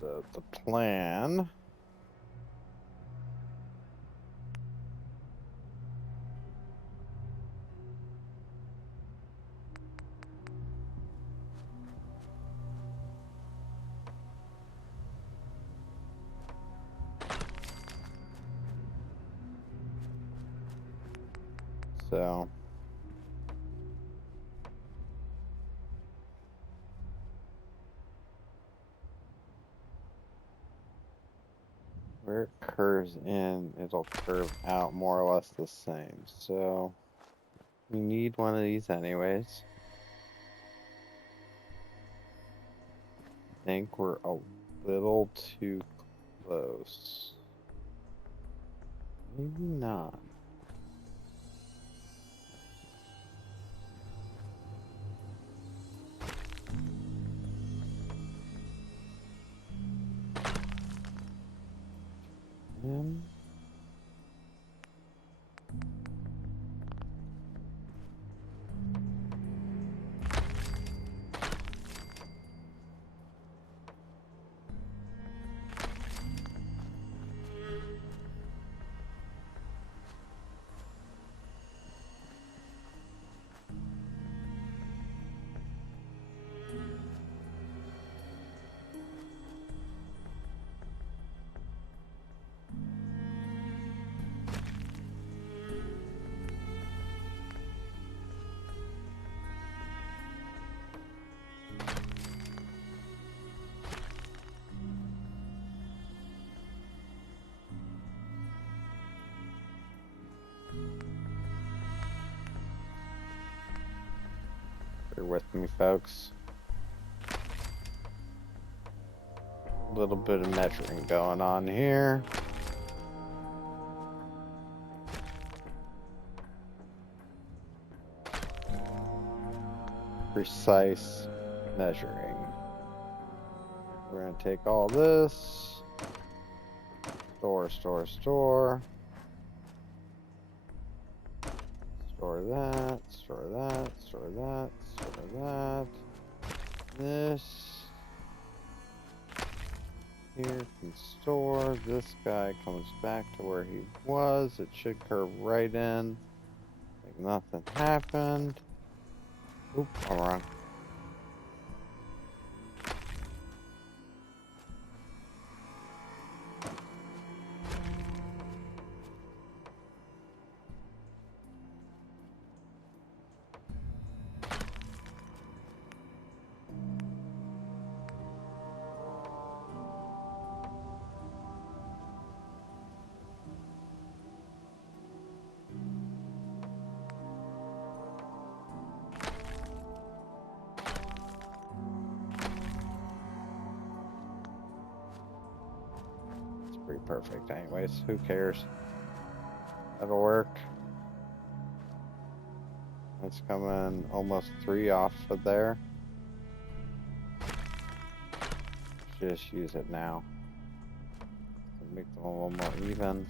So the plan. So where it curves in, it'll curve out more or less the same. So we need one of these anyways. I think we're a little too close. Maybe not. Bear with me, folks. A little bit of measuring going on here. Precise measuring. We're going to take all this, store, store, store. Store that, store that, store that, store that. This here can store. This guy comes back to where he was. It should curve right in. Like nothing happened. Oop, I'm wrong. Pretty perfect anyways, who cares? That'll work. Let's come in almost 3 off of there. Just use it now. Make them a little more even.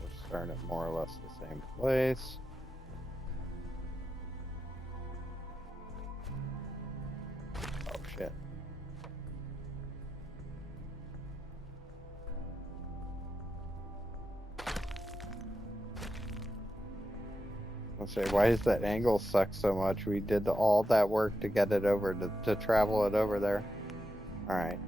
We're starting at more or less the same place. Shit. Let's say, why does that angle suck so much? We did all that work to get it over, to travel it over there. Alright.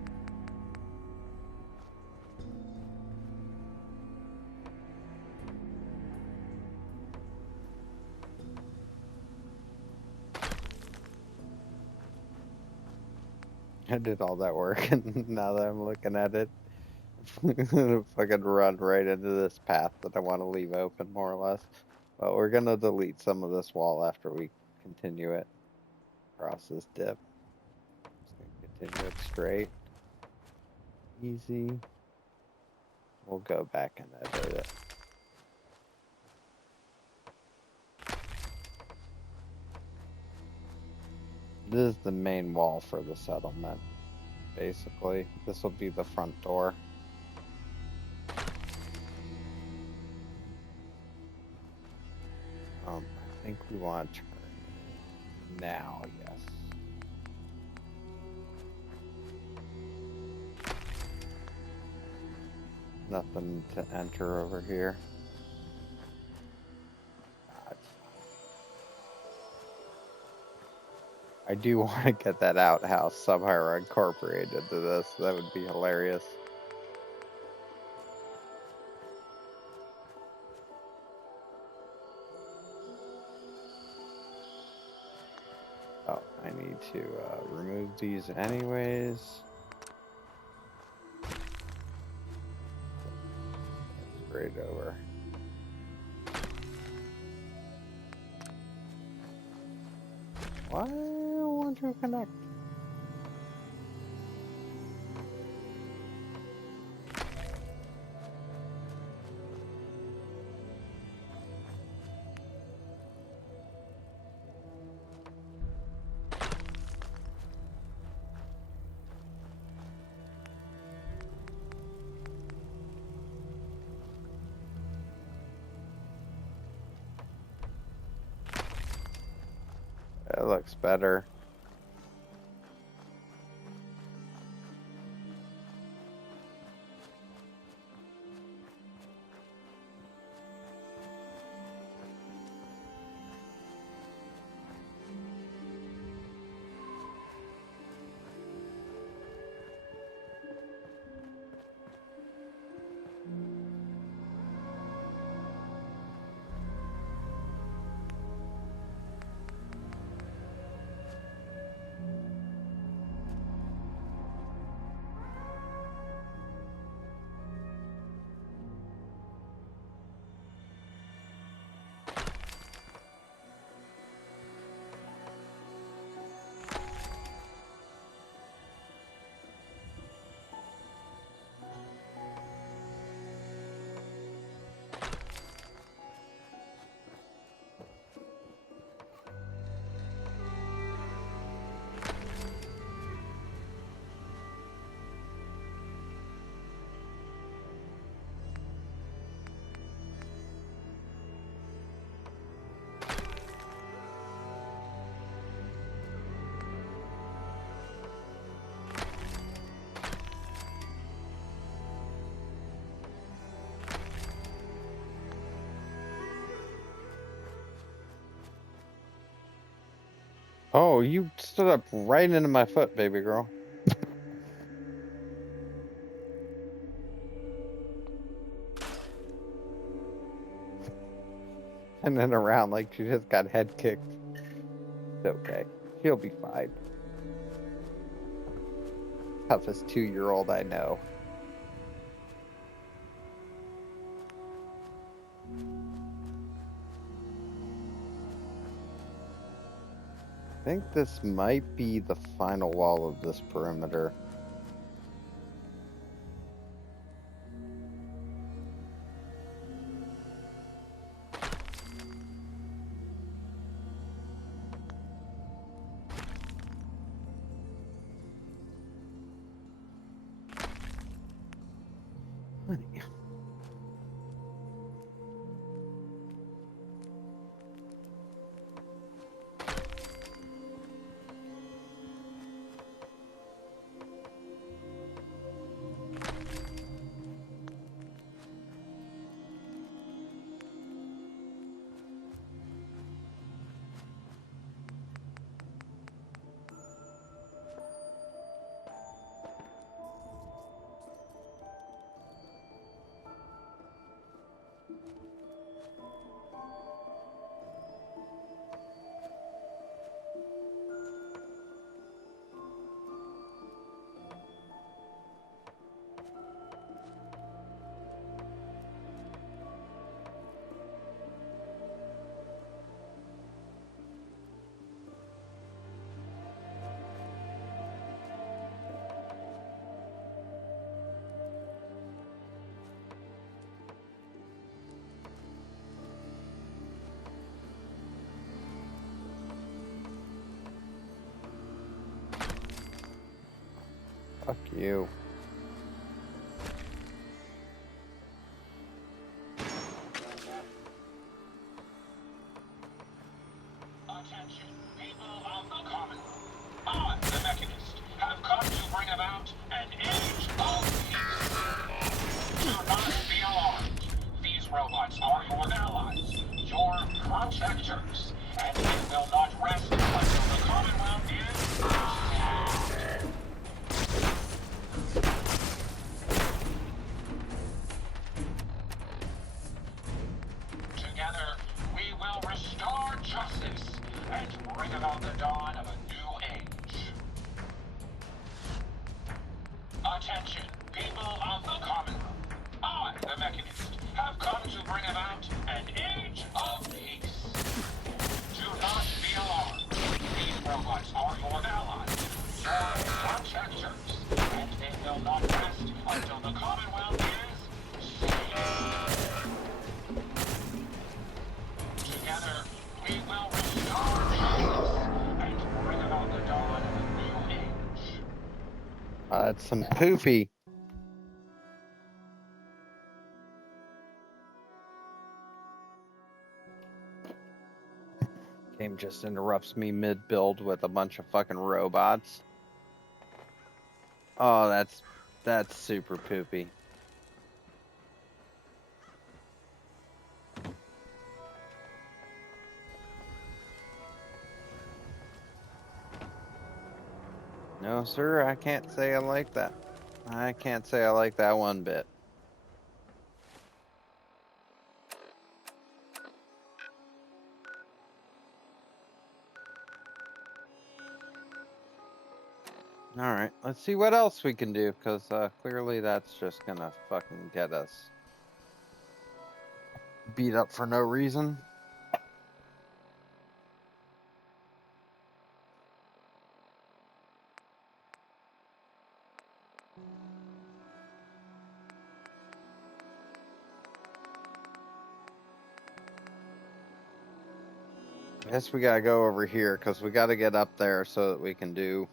I did all that work, and now that I'm looking at it, I'm gonna fucking run right into this path that I want to leave open, more or less. But we're gonna delete some of this wall after we continue it across this dip. Just gonna get Continue it straight. Easy. We'll go back and edit it. This is the main wall for the settlement, basically. This will be the front door. I think we want to turn now, yes. Nothing to enter over here. I do want to get that outhouse somehow incorporated to this. That would be hilarious. Oh, I need to remove these anyways. Straight over. Why won't you connect? That looks better. Oh, you stood up right into my foot, baby girl. And then around like she just got head kicked. It's okay. She'll be fine. Toughest 2-year-old I know. I think this might be the final wall of this perimeter. Honey. Fuck you. Attention, people of the Common. I, the Mechanist, have come to bring about an age of peace. Do not be alarmed. These robots are your allies, your protectors, and they will not rest until the Commonwealth is saved. Together, we will restore justice and bring about the dawn of a new age. Attention, people of the Commonwealth. I, the Mechanist, have come to bring about an age of peace. Do not be alarmed. These robots are your allies, your protectors, and they will not rest until the Commonwealth is saved. Together, we will restore justice and bring about the dawn of a new age. That's some poopy. Game just interrupts me mid-build with a bunch of fucking robots. Oh, that's super poopy. No, sir, I can't say I like that. I can't say I like that one bit. Alright, let's see what else we can do, because clearly that's just gonna fucking get us beat up for no reason. I guess we gotta go over here, because we gotta get up there so that we can do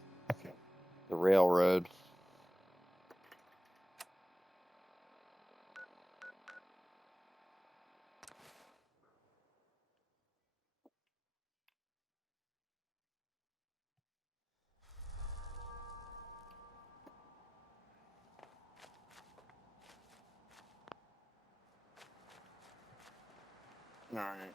the railroad. All right.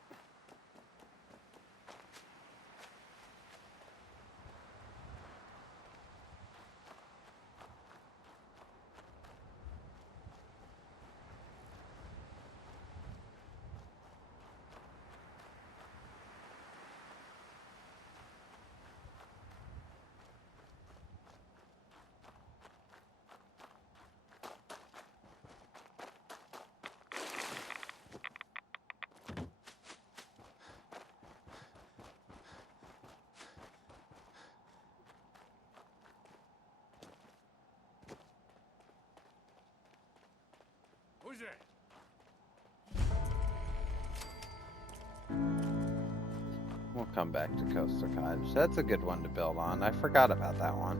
Who's there? We'll come back to Coastal Cottage. That's a good one to build on. I forgot about that one.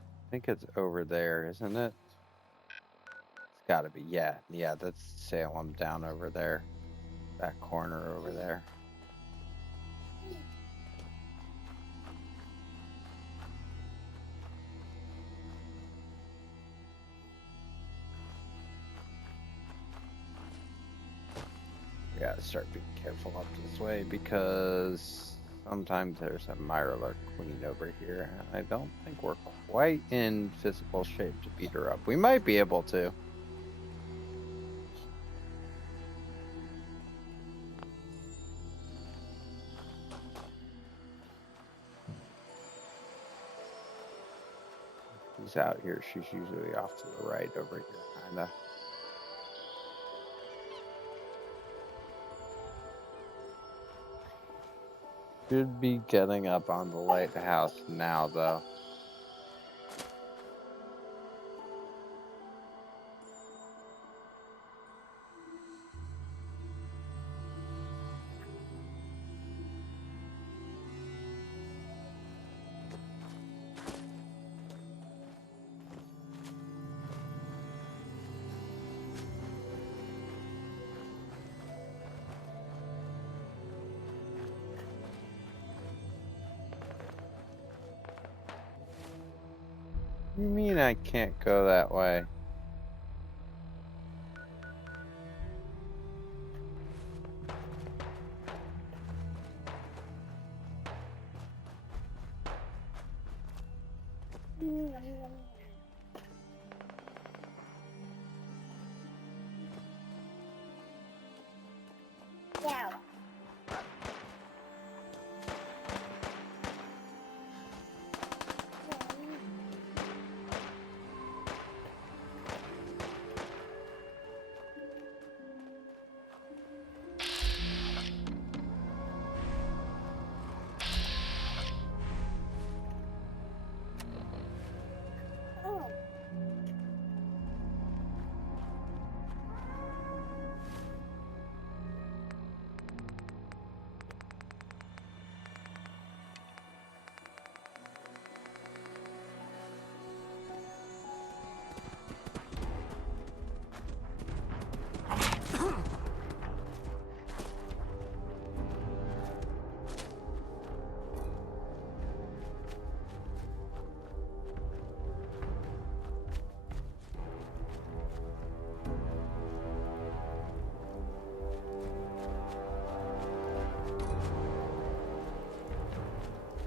I think it's over there, isn't it? It's gotta be. Yeah, that's Salem down over there. That corner over there. We gotta start being careful up this way because sometimes there's a Mirelurk Queen over here, and I don't think we're quite in physical shape to beat her up. We might be able to. She's out here. She's usually off to the right over here, kinda. Should be getting up on the lighthouse now, though. You mean I can't go that way?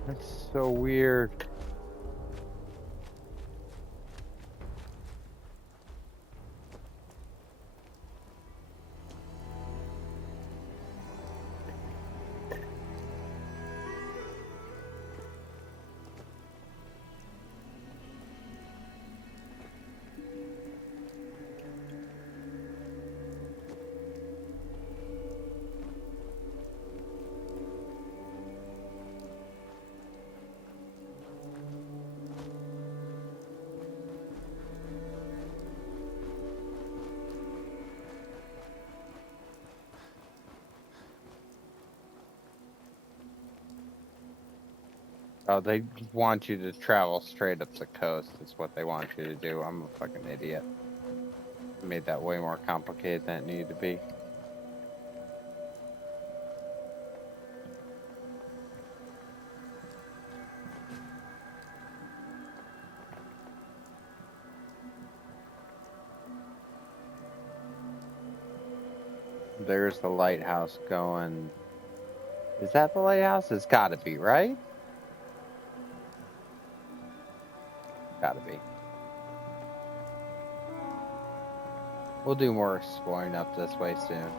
That's so weird. Oh, they want you to travel straight up the coast. Is what they want you to do. I'm a fucking idiot. Made that way more complicated than it needed to be. There's the lighthouse going. Is that the lighthouse? It's gotta be, right? Gotta be. We'll do more exploring up this way soon.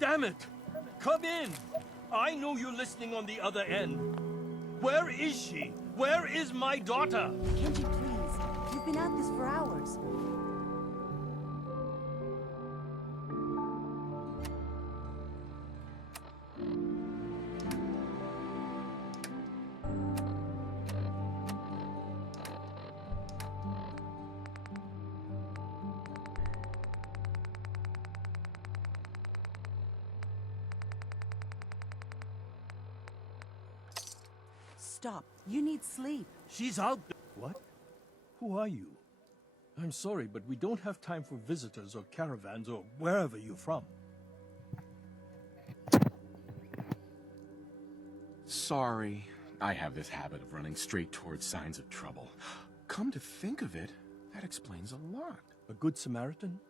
Damn it! Come in! I know you're listening on the other end. Where is she? Where is my daughter? Kenji, please. You've been at this for hours. Stop. You need sleep. She's out there. What? Who are you? I'm sorry, but we don't have time for visitors or caravans or wherever you're from. Sorry. I have this habit of running straight towards signs of trouble. Come to think of it, that explains a lot. A good Samaritan?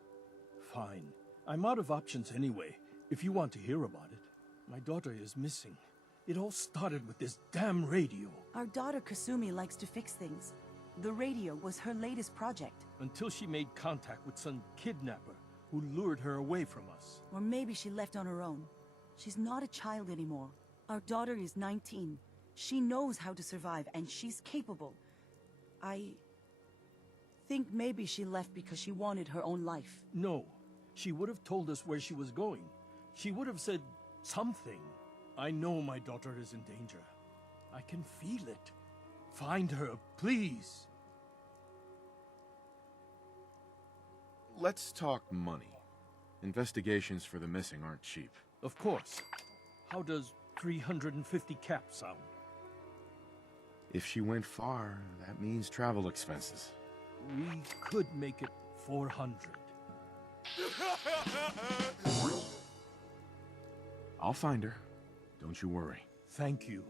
Fine. I'm out of options anyway, if you want to hear about it. My daughter is missing. It all started with this damn radio. Our daughter Kasumi likes to fix things. The radio was her latest project. Until she made contact with some kidnapper who lured her away from us. Or maybe she left on her own. She's not a child anymore. Our daughter is 19. She knows how to survive, and she's capable. I think maybe she left because she wanted her own life. No. She would have told us where she was going. She would have said something. I know my daughter is in danger. I can feel it. Find her, please. Let's talk money. Investigations for the missing aren't cheap. Of course. How does 350 caps sound? If she went far, that means travel expenses. We could make it 400. I'll find her. Don't you worry. Thank you.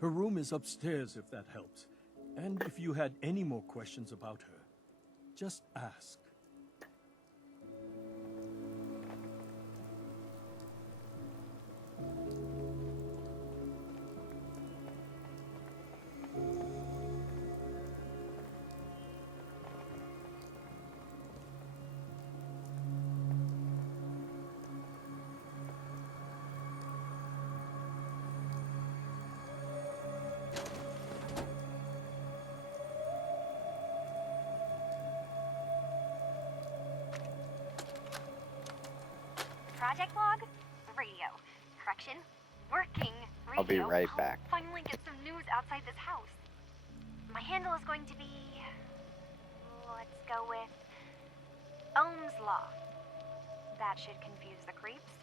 Her room is upstairs if that helps. And if you had any more questions about her, just ask. Project log? Radio. Correction? Working radio. I'll be right back. I'll finally get some news outside this house. My handle is going to be... let's go with... Ohm's Law. That should confuse the creeps.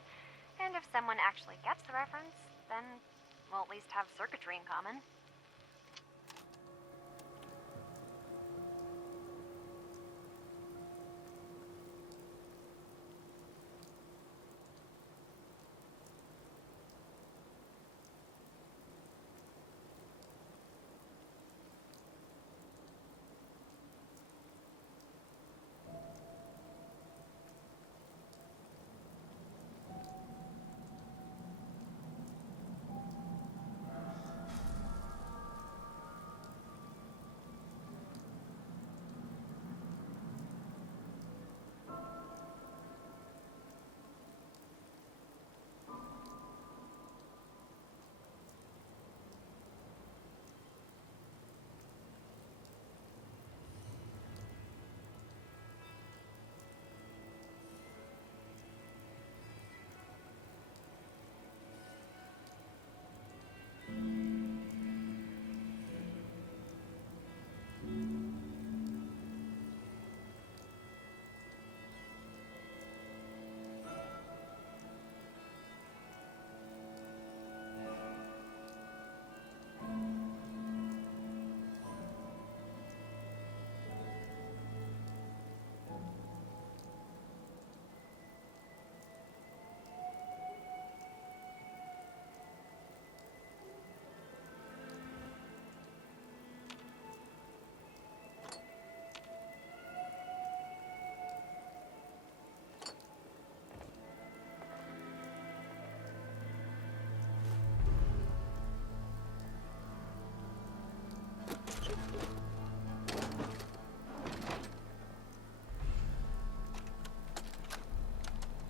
And if someone actually gets the reference, then we'll at least have circuitry in common.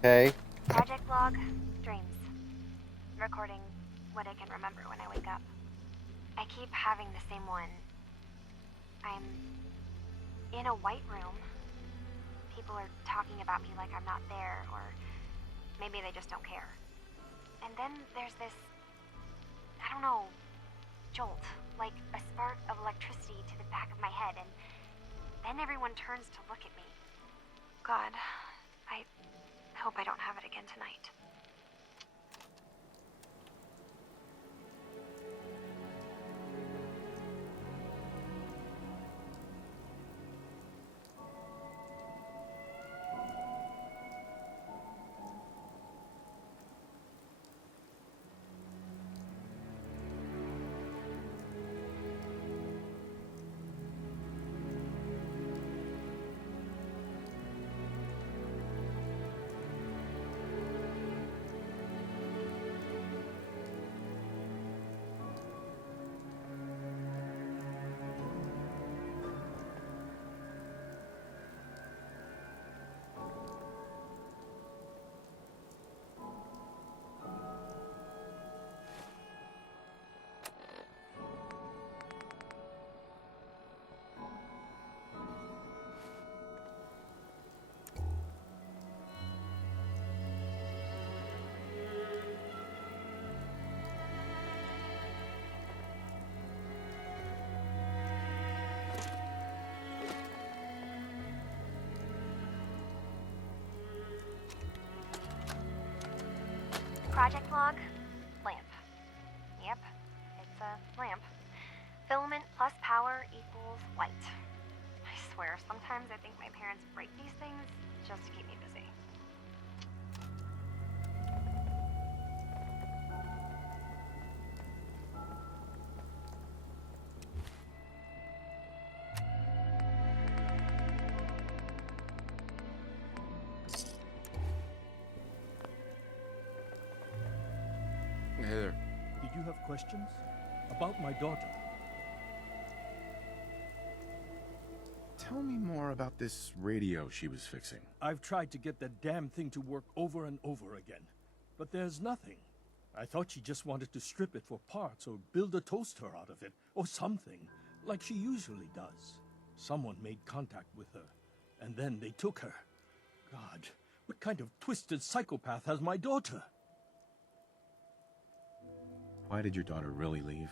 Okay. Project log, dreams. Recording what I can remember when I wake up. I keep having the same one. I'm in a white room. People are talking about me like I'm not there, or maybe they just don't care. And then there's this, I don't know, jolt, like a spark of electricity to the back of my head, and then everyone turns to look at me. God, I hope I don't have it again tonight. Project log, lamp. Yep, it's a lamp. Filament Hey there. Did you have questions? About my daughter? Tell me more about this radio she was fixing. I've tried to get that damn thing to work over and over again, but there's nothing. I thought she just wanted to strip it for parts or build a toaster out of it, or something, like she usually does. Someone made contact with her, and then they took her. God, what kind of twisted psychopath has my daughter? Why did your daughter really leave?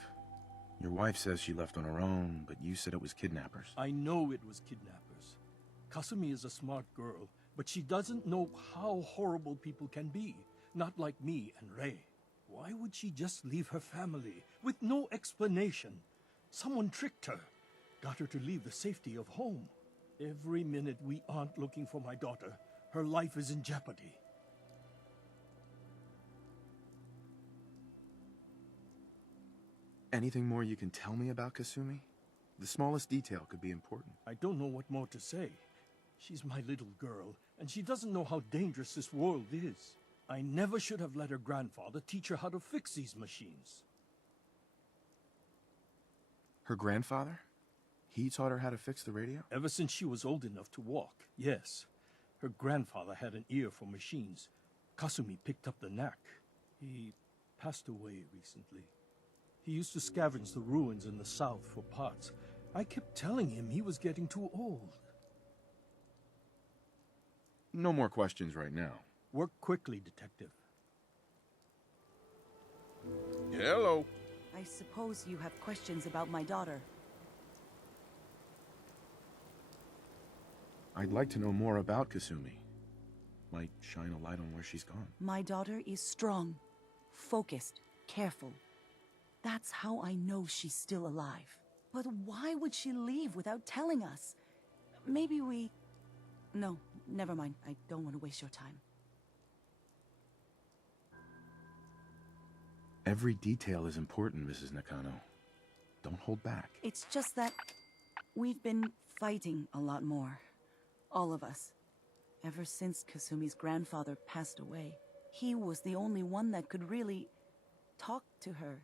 Your wife says she left on her own, but you said it was kidnappers. I know it was kidnappers. Kasumi is a smart girl, but she doesn't know how horrible people can be. Not like me and Rei. Why would she just leave her family with no explanation? Someone tricked her, got her to leave the safety of home. Every minute we aren't looking for my daughter, her life is in jeopardy. Anything more you can tell me about Kasumi? The smallest detail could be important. I don't know what more to say. She's my little girl, and she doesn't know how dangerous this world is. I never should have let her grandfather teach her how to fix these machines. Her grandfather? He taught her how to fix the radio? Ever since she was old enough to walk, yes. Her grandfather had an ear for machines. Kasumi picked up the knack. He passed away recently. He used to scavenge the ruins in the south for parts. I kept telling him he was getting too old. No more questions right now. Work quickly, Detective. Hello. I suppose you have questions about my daughter. I'd like to know more about Kasumi. Might shine a light on where she's gone. My daughter is strong, focused, careful. That's how I know she's still alive. But why would she leave without telling us? Maybe we... No, never mind. I don't want to waste your time. Every detail is important, Mrs. Nakano. Don't hold back. It's just that we've been fighting a lot more. All of us. Ever since Kasumi's grandfather passed away. He was the only one that could really talk to her.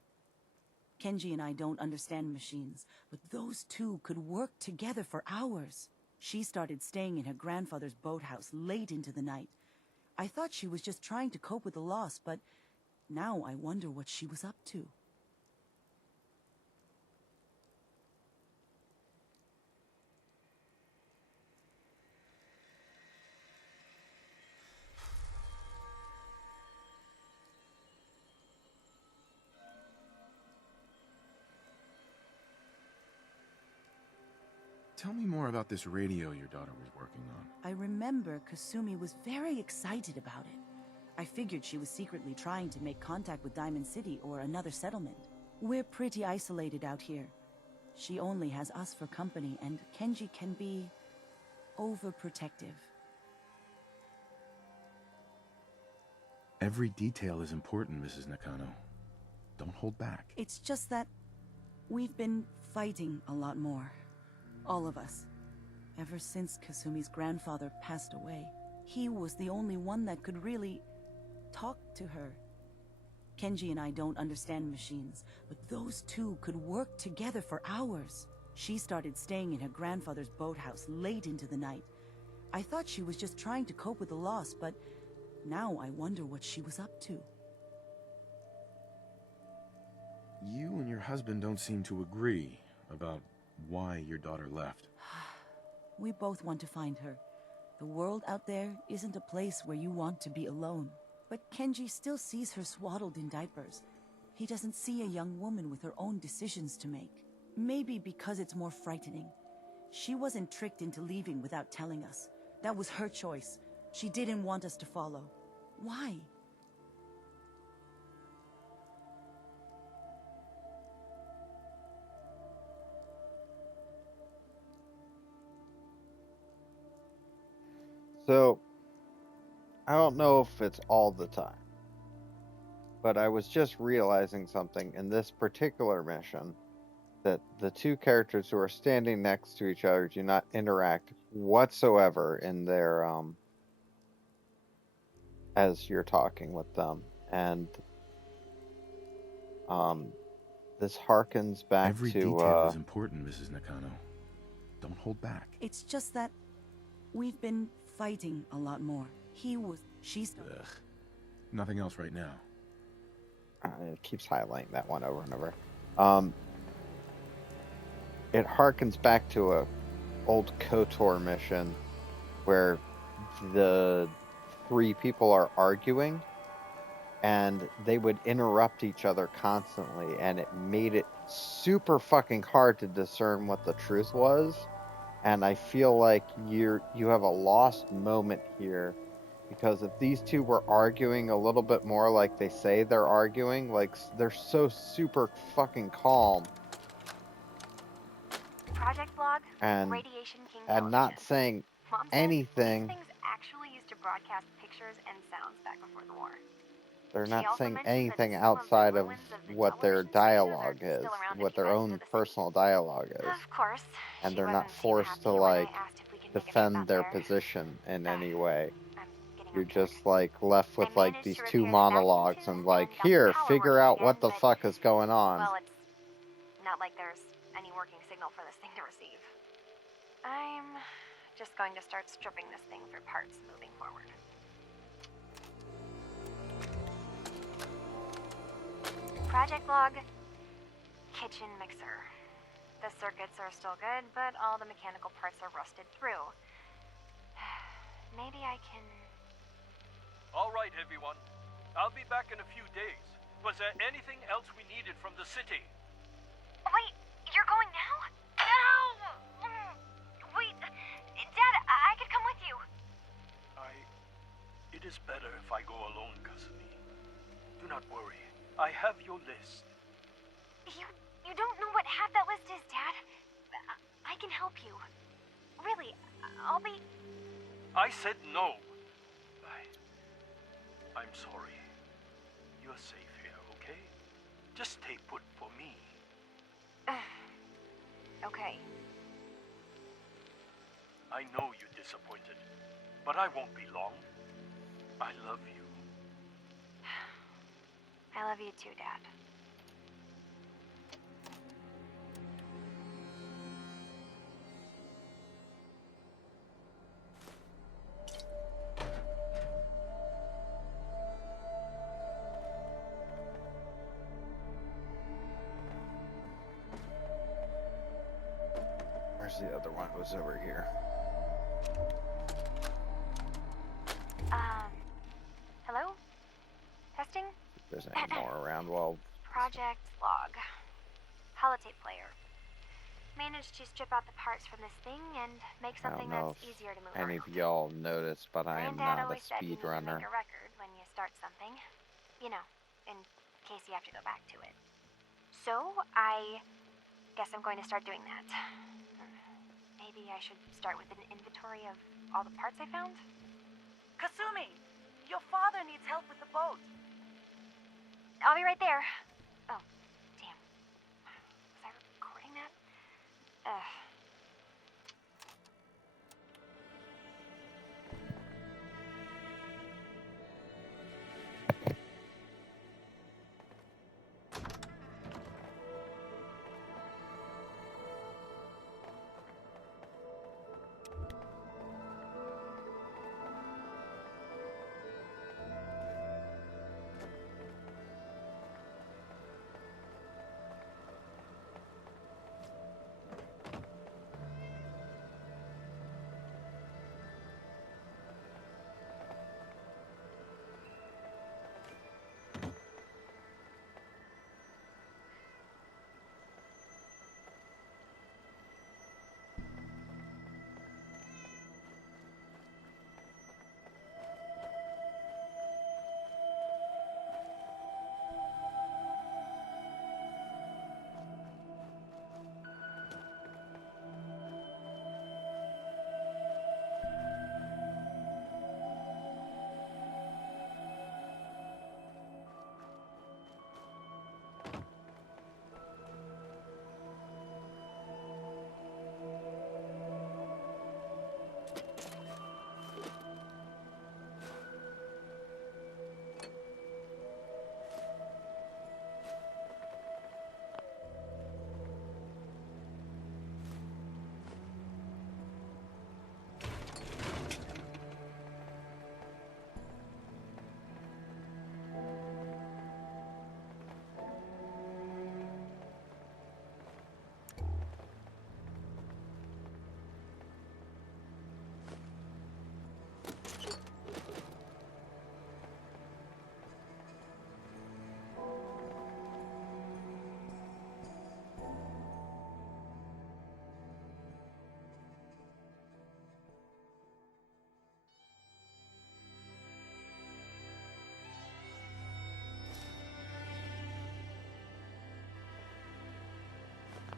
Kenji and I don't understand machines, but those two could work together for hours. She started staying in her grandfather's boathouse late into the night. I thought she was just trying to cope with the loss, but now I wonder what she was up to. Tell me more about this radio your daughter was working on. I remember Kasumi was very excited about it. I figured she was secretly trying to make contact with Diamond City or another settlement. We're pretty isolated out here. She only has us for company, and Kenji can be overprotective. Every detail is important, Mrs. Nakano. Don't hold back. It's just that we've been fighting a lot more. All of us. Ever since Kasumi's grandfather passed away. He was the only one that could really talk to her. Kenji and I don't understand machines, but those two could work together for hours. She started staying in her grandfather's boathouse late into the night. I thought she was just trying to cope with the loss, but now I wonder what she was up to. You and your husband don't seem to agree about why your daughter left. We both want to find her. The world out there isn't a place where you want to be alone. But Kenji still sees her swaddled in diapers. He doesn't see a young woman with her own decisions to make. Maybe because it's more frightening. She wasn't tricked into leaving without telling us. That was her choice. She didn't want us to follow. Why? So, I don't know if it's all the time, but I was just realizing something in this particular mission, that the two characters who are standing next to each other do not interact whatsoever in their, as you're talking with them. And This harkens back Every to detail is important, Mrs. Nakano. Don't hold back. It's just that we've been fighting a lot more. She's... Ugh. Nothing else right now. It keeps highlighting that one over and over. It harkens back to a old KOTOR mission where the three people are arguing and they would interrupt each other constantly, and it made it super fucking hard to discern what the truth was. And I feel like you have a lost moment here, because if these two were arguing a little bit more like they say they're arguing, like they're so super fucking calm Project log, and Radiation King not saying Mom said anything. These things actually used to broadcast pictures and sounds back before the war. They're She not also saying mentioned that anything some of the outside of ruins of the what their television dialogue stations are is, still around if what you their guys own go to the personal dialogue is. Of course, And she they're wasn't not too forced happy to, when I like, asked if we could make a trip defend out their there. position in any way. getting You're off track. just, like, left with, like, managed these to two repair the vacuum monologues tube and, like, and got the here, power figure working out what again, the but, fuck is going on. Well, it's not like there's any working signal for this thing to receive. I'm just going to start stripping this thing for parts moving forward. Project log, kitchen mixer. The circuits are still good, but all the mechanical parts are rusted through. Maybe I can... All right, everyone. I'll be back in a few days. Was there anything else we needed from the city? Wait, you're going now? No! Wait, Dad, I could come with you. It is better if I go alone, Kasumi. Do not worry. I have your list. You don't know what half that list is, Dad. I can help you. Really, I'll be... I said no. I'm sorry. You're safe here, okay? Just stay put for me. Okay. I know you're disappointed, but I won't be long. I love you. I love you too, Dad. Where's the other one? It was over here. Hello? Testing? If there's any more around. Well, Project log. Holotape player. Managed to strip out the parts from this thing and make I don't something know that's easier to move if any around. of y'all noticed, but I am Granddad not a always said you need to speedrunner. make a record when you start something. You know, in case you have to go back to it. So, I guess I'm going to start doing that. Maybe I should start with an inventory of all the parts I found? Kasumi! Your father needs help with the boat. I'll be right there. Oh, damn. Was I recording that?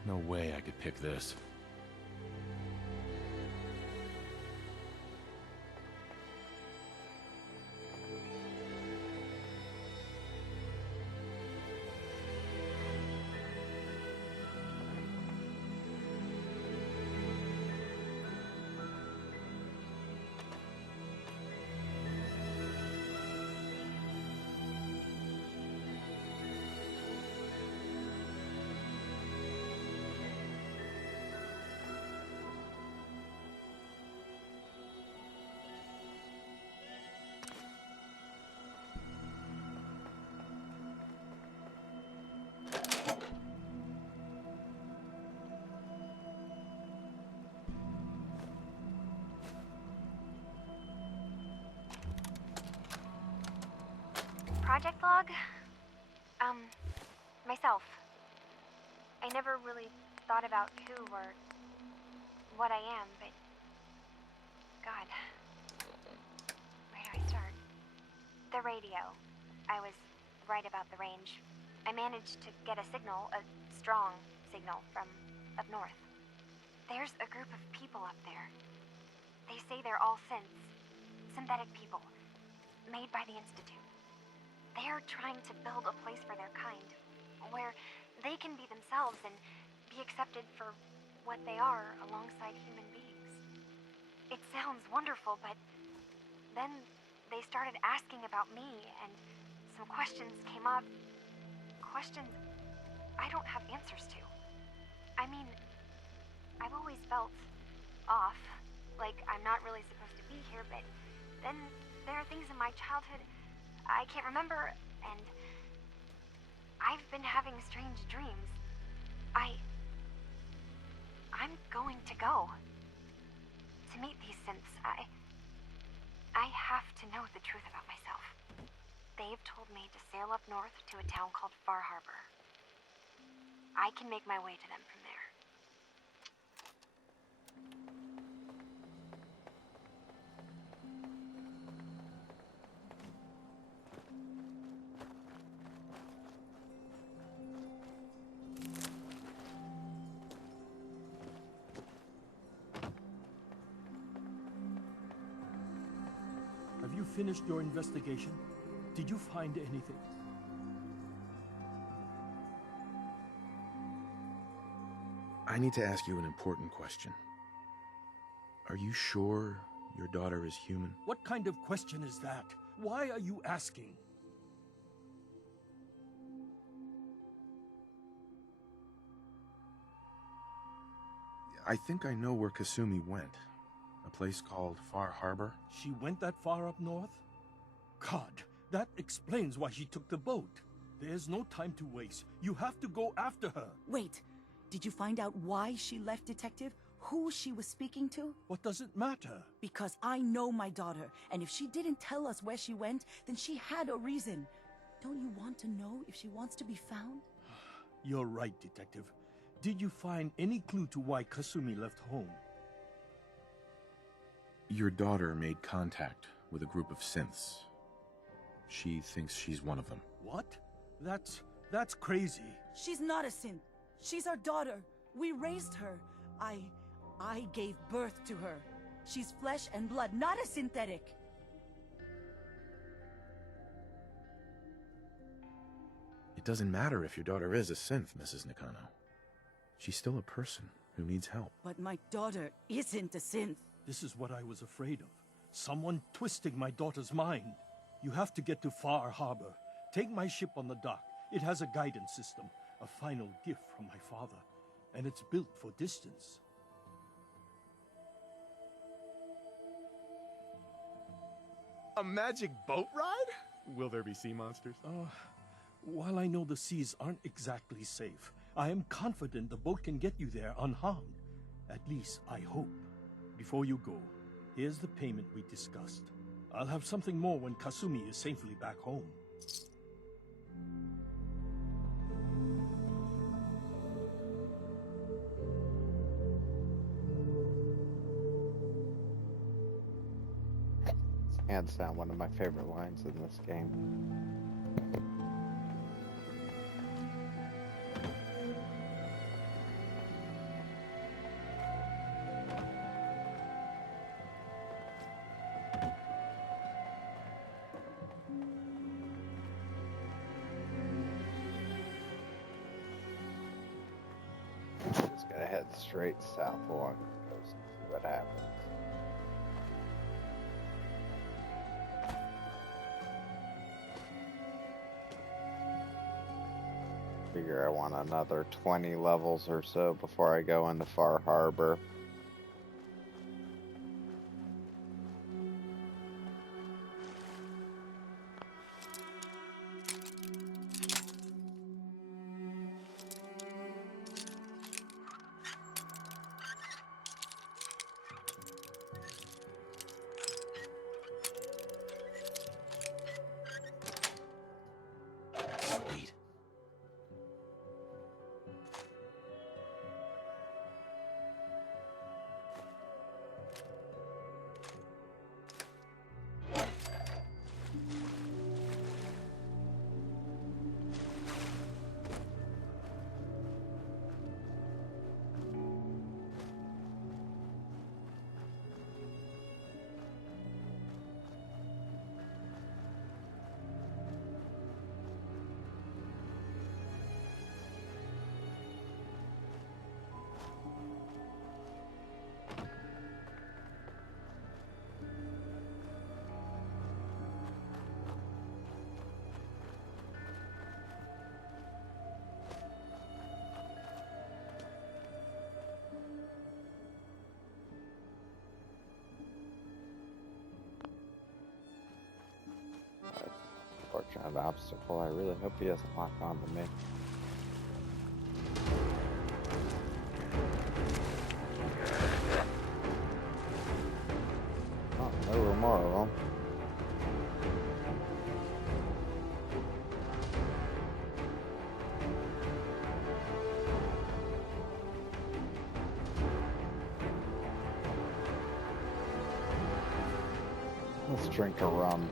No way I could pick this. Project log? Myself. I never really thought about who or what I am, but... God. Where do I start? The radio. I was right about the range. I managed to get a signal, a strong signal, from up north. There's a group of people up there. They say they're all synths. Synthetic people. Made by the Institute. They're trying to build a place for their kind, where they can be themselves and be accepted for what they are alongside human beings. It sounds wonderful, but then they started asking about me, and some questions came up. Questions I don't have answers to. I mean, I've always felt off, like I'm not really supposed to be here, but then there are things in my childhood I can't remember, and I've been having strange dreams. I'm going to go. To meet these synths, I have to know the truth about myself. They've told me to sail up north to a town called Far Harbor. I can make my way to them from there. Have you finished your investigation? Did you find anything? I need to ask you an important question. Are you sure your daughter is human? What kind of question is that? Why are you asking? I think I know where Kasumi went. A place called Far Harbor. She went that far up north? God, that explains why she took the boat. There's no time to waste. You have to go after her. Wait, did you find out why she left, Detective? Who she was speaking to? What does it matter? Because I know my daughter, and if she didn't tell us where she went, then she had a reason. Don't you want to know if she wants to be found? You're right, Detective. Did you find any clue to why Kasumi left home? Your daughter made contact with a group of synths. She thinks she's one of them. What? That's crazy. She's not a synth. She's our daughter. We raised her. I gave birth to her. She's flesh and blood, not a synthetic. It doesn't matter if your daughter is a synth, Mrs. Nakano. She's still a person who needs help. But my daughter isn't a synth. This is what I was afraid of. Someone twisting my daughter's mind. You have to get to Far Harbor. Take my ship on the dock. It has a guidance system, a final gift from my father, and it's built for distance. A magic boat ride? Will there be sea monsters? While I know the seas aren't exactly safe, I am confident the boat can get you there unharmed. At least, I hope. Before you go, here's the payment we discussed. I'll have something more when Kasumi is safely back home. Hands down one of my favorite lines in this game. straight south along the coast and see what happens. Figure I want another 20 levels or so before I go into Far Harbor. Unfortunate obstacle. I really hope he doesn't lock on to me. Oh, there were more of them. Let's drink a rum.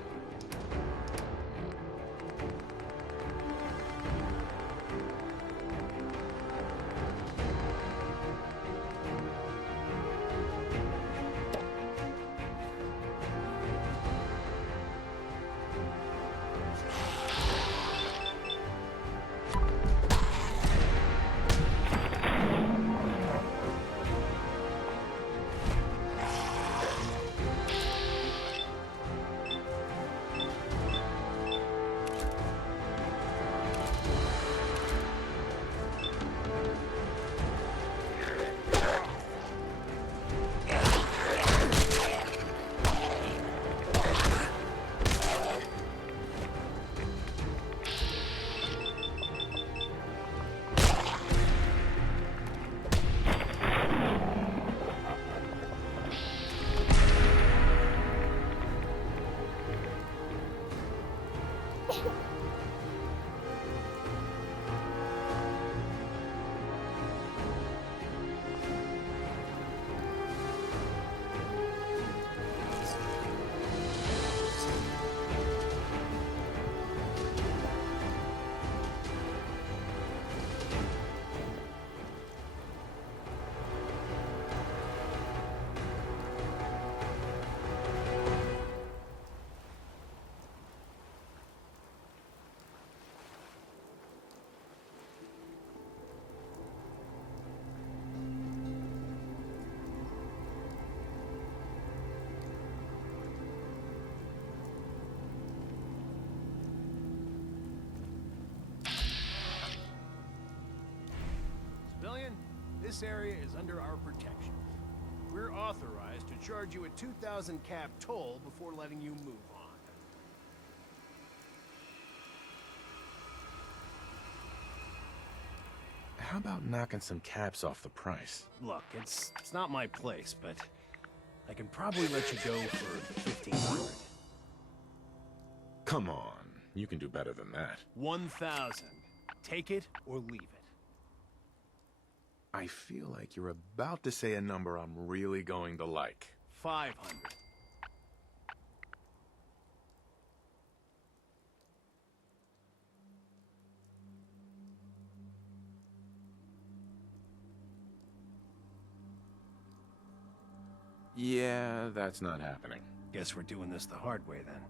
Civilian, this area is under our protection. We're authorized to charge you a 2,000 cap toll before letting you move on. How about knocking some caps off the price? Look, it's not my place, but I can probably let you go for 1,500. Come on, you can do better than that. 1,000. Take it or leave it. I feel like you're about to say a number I'm really going to like. 500. Yeah, that's not happening. Guess we're doing this the hard way then.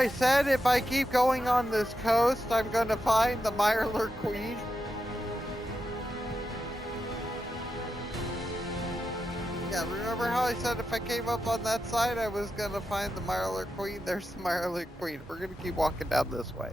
I said if I keep going on this coast, I'm gonna find the Mirelurk Queen? Yeah, remember how I said if I came up on that side, I was gonna find the Mirelurk Queen? There's the Mirelurk Queen. We're gonna keep walking down this way.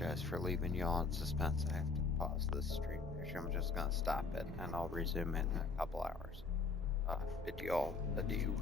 apologize for leaving you all in suspense. I have to pause this stream. I'm just gonna stop it, and I'll resume it in a couple hours. Bid you all adieu.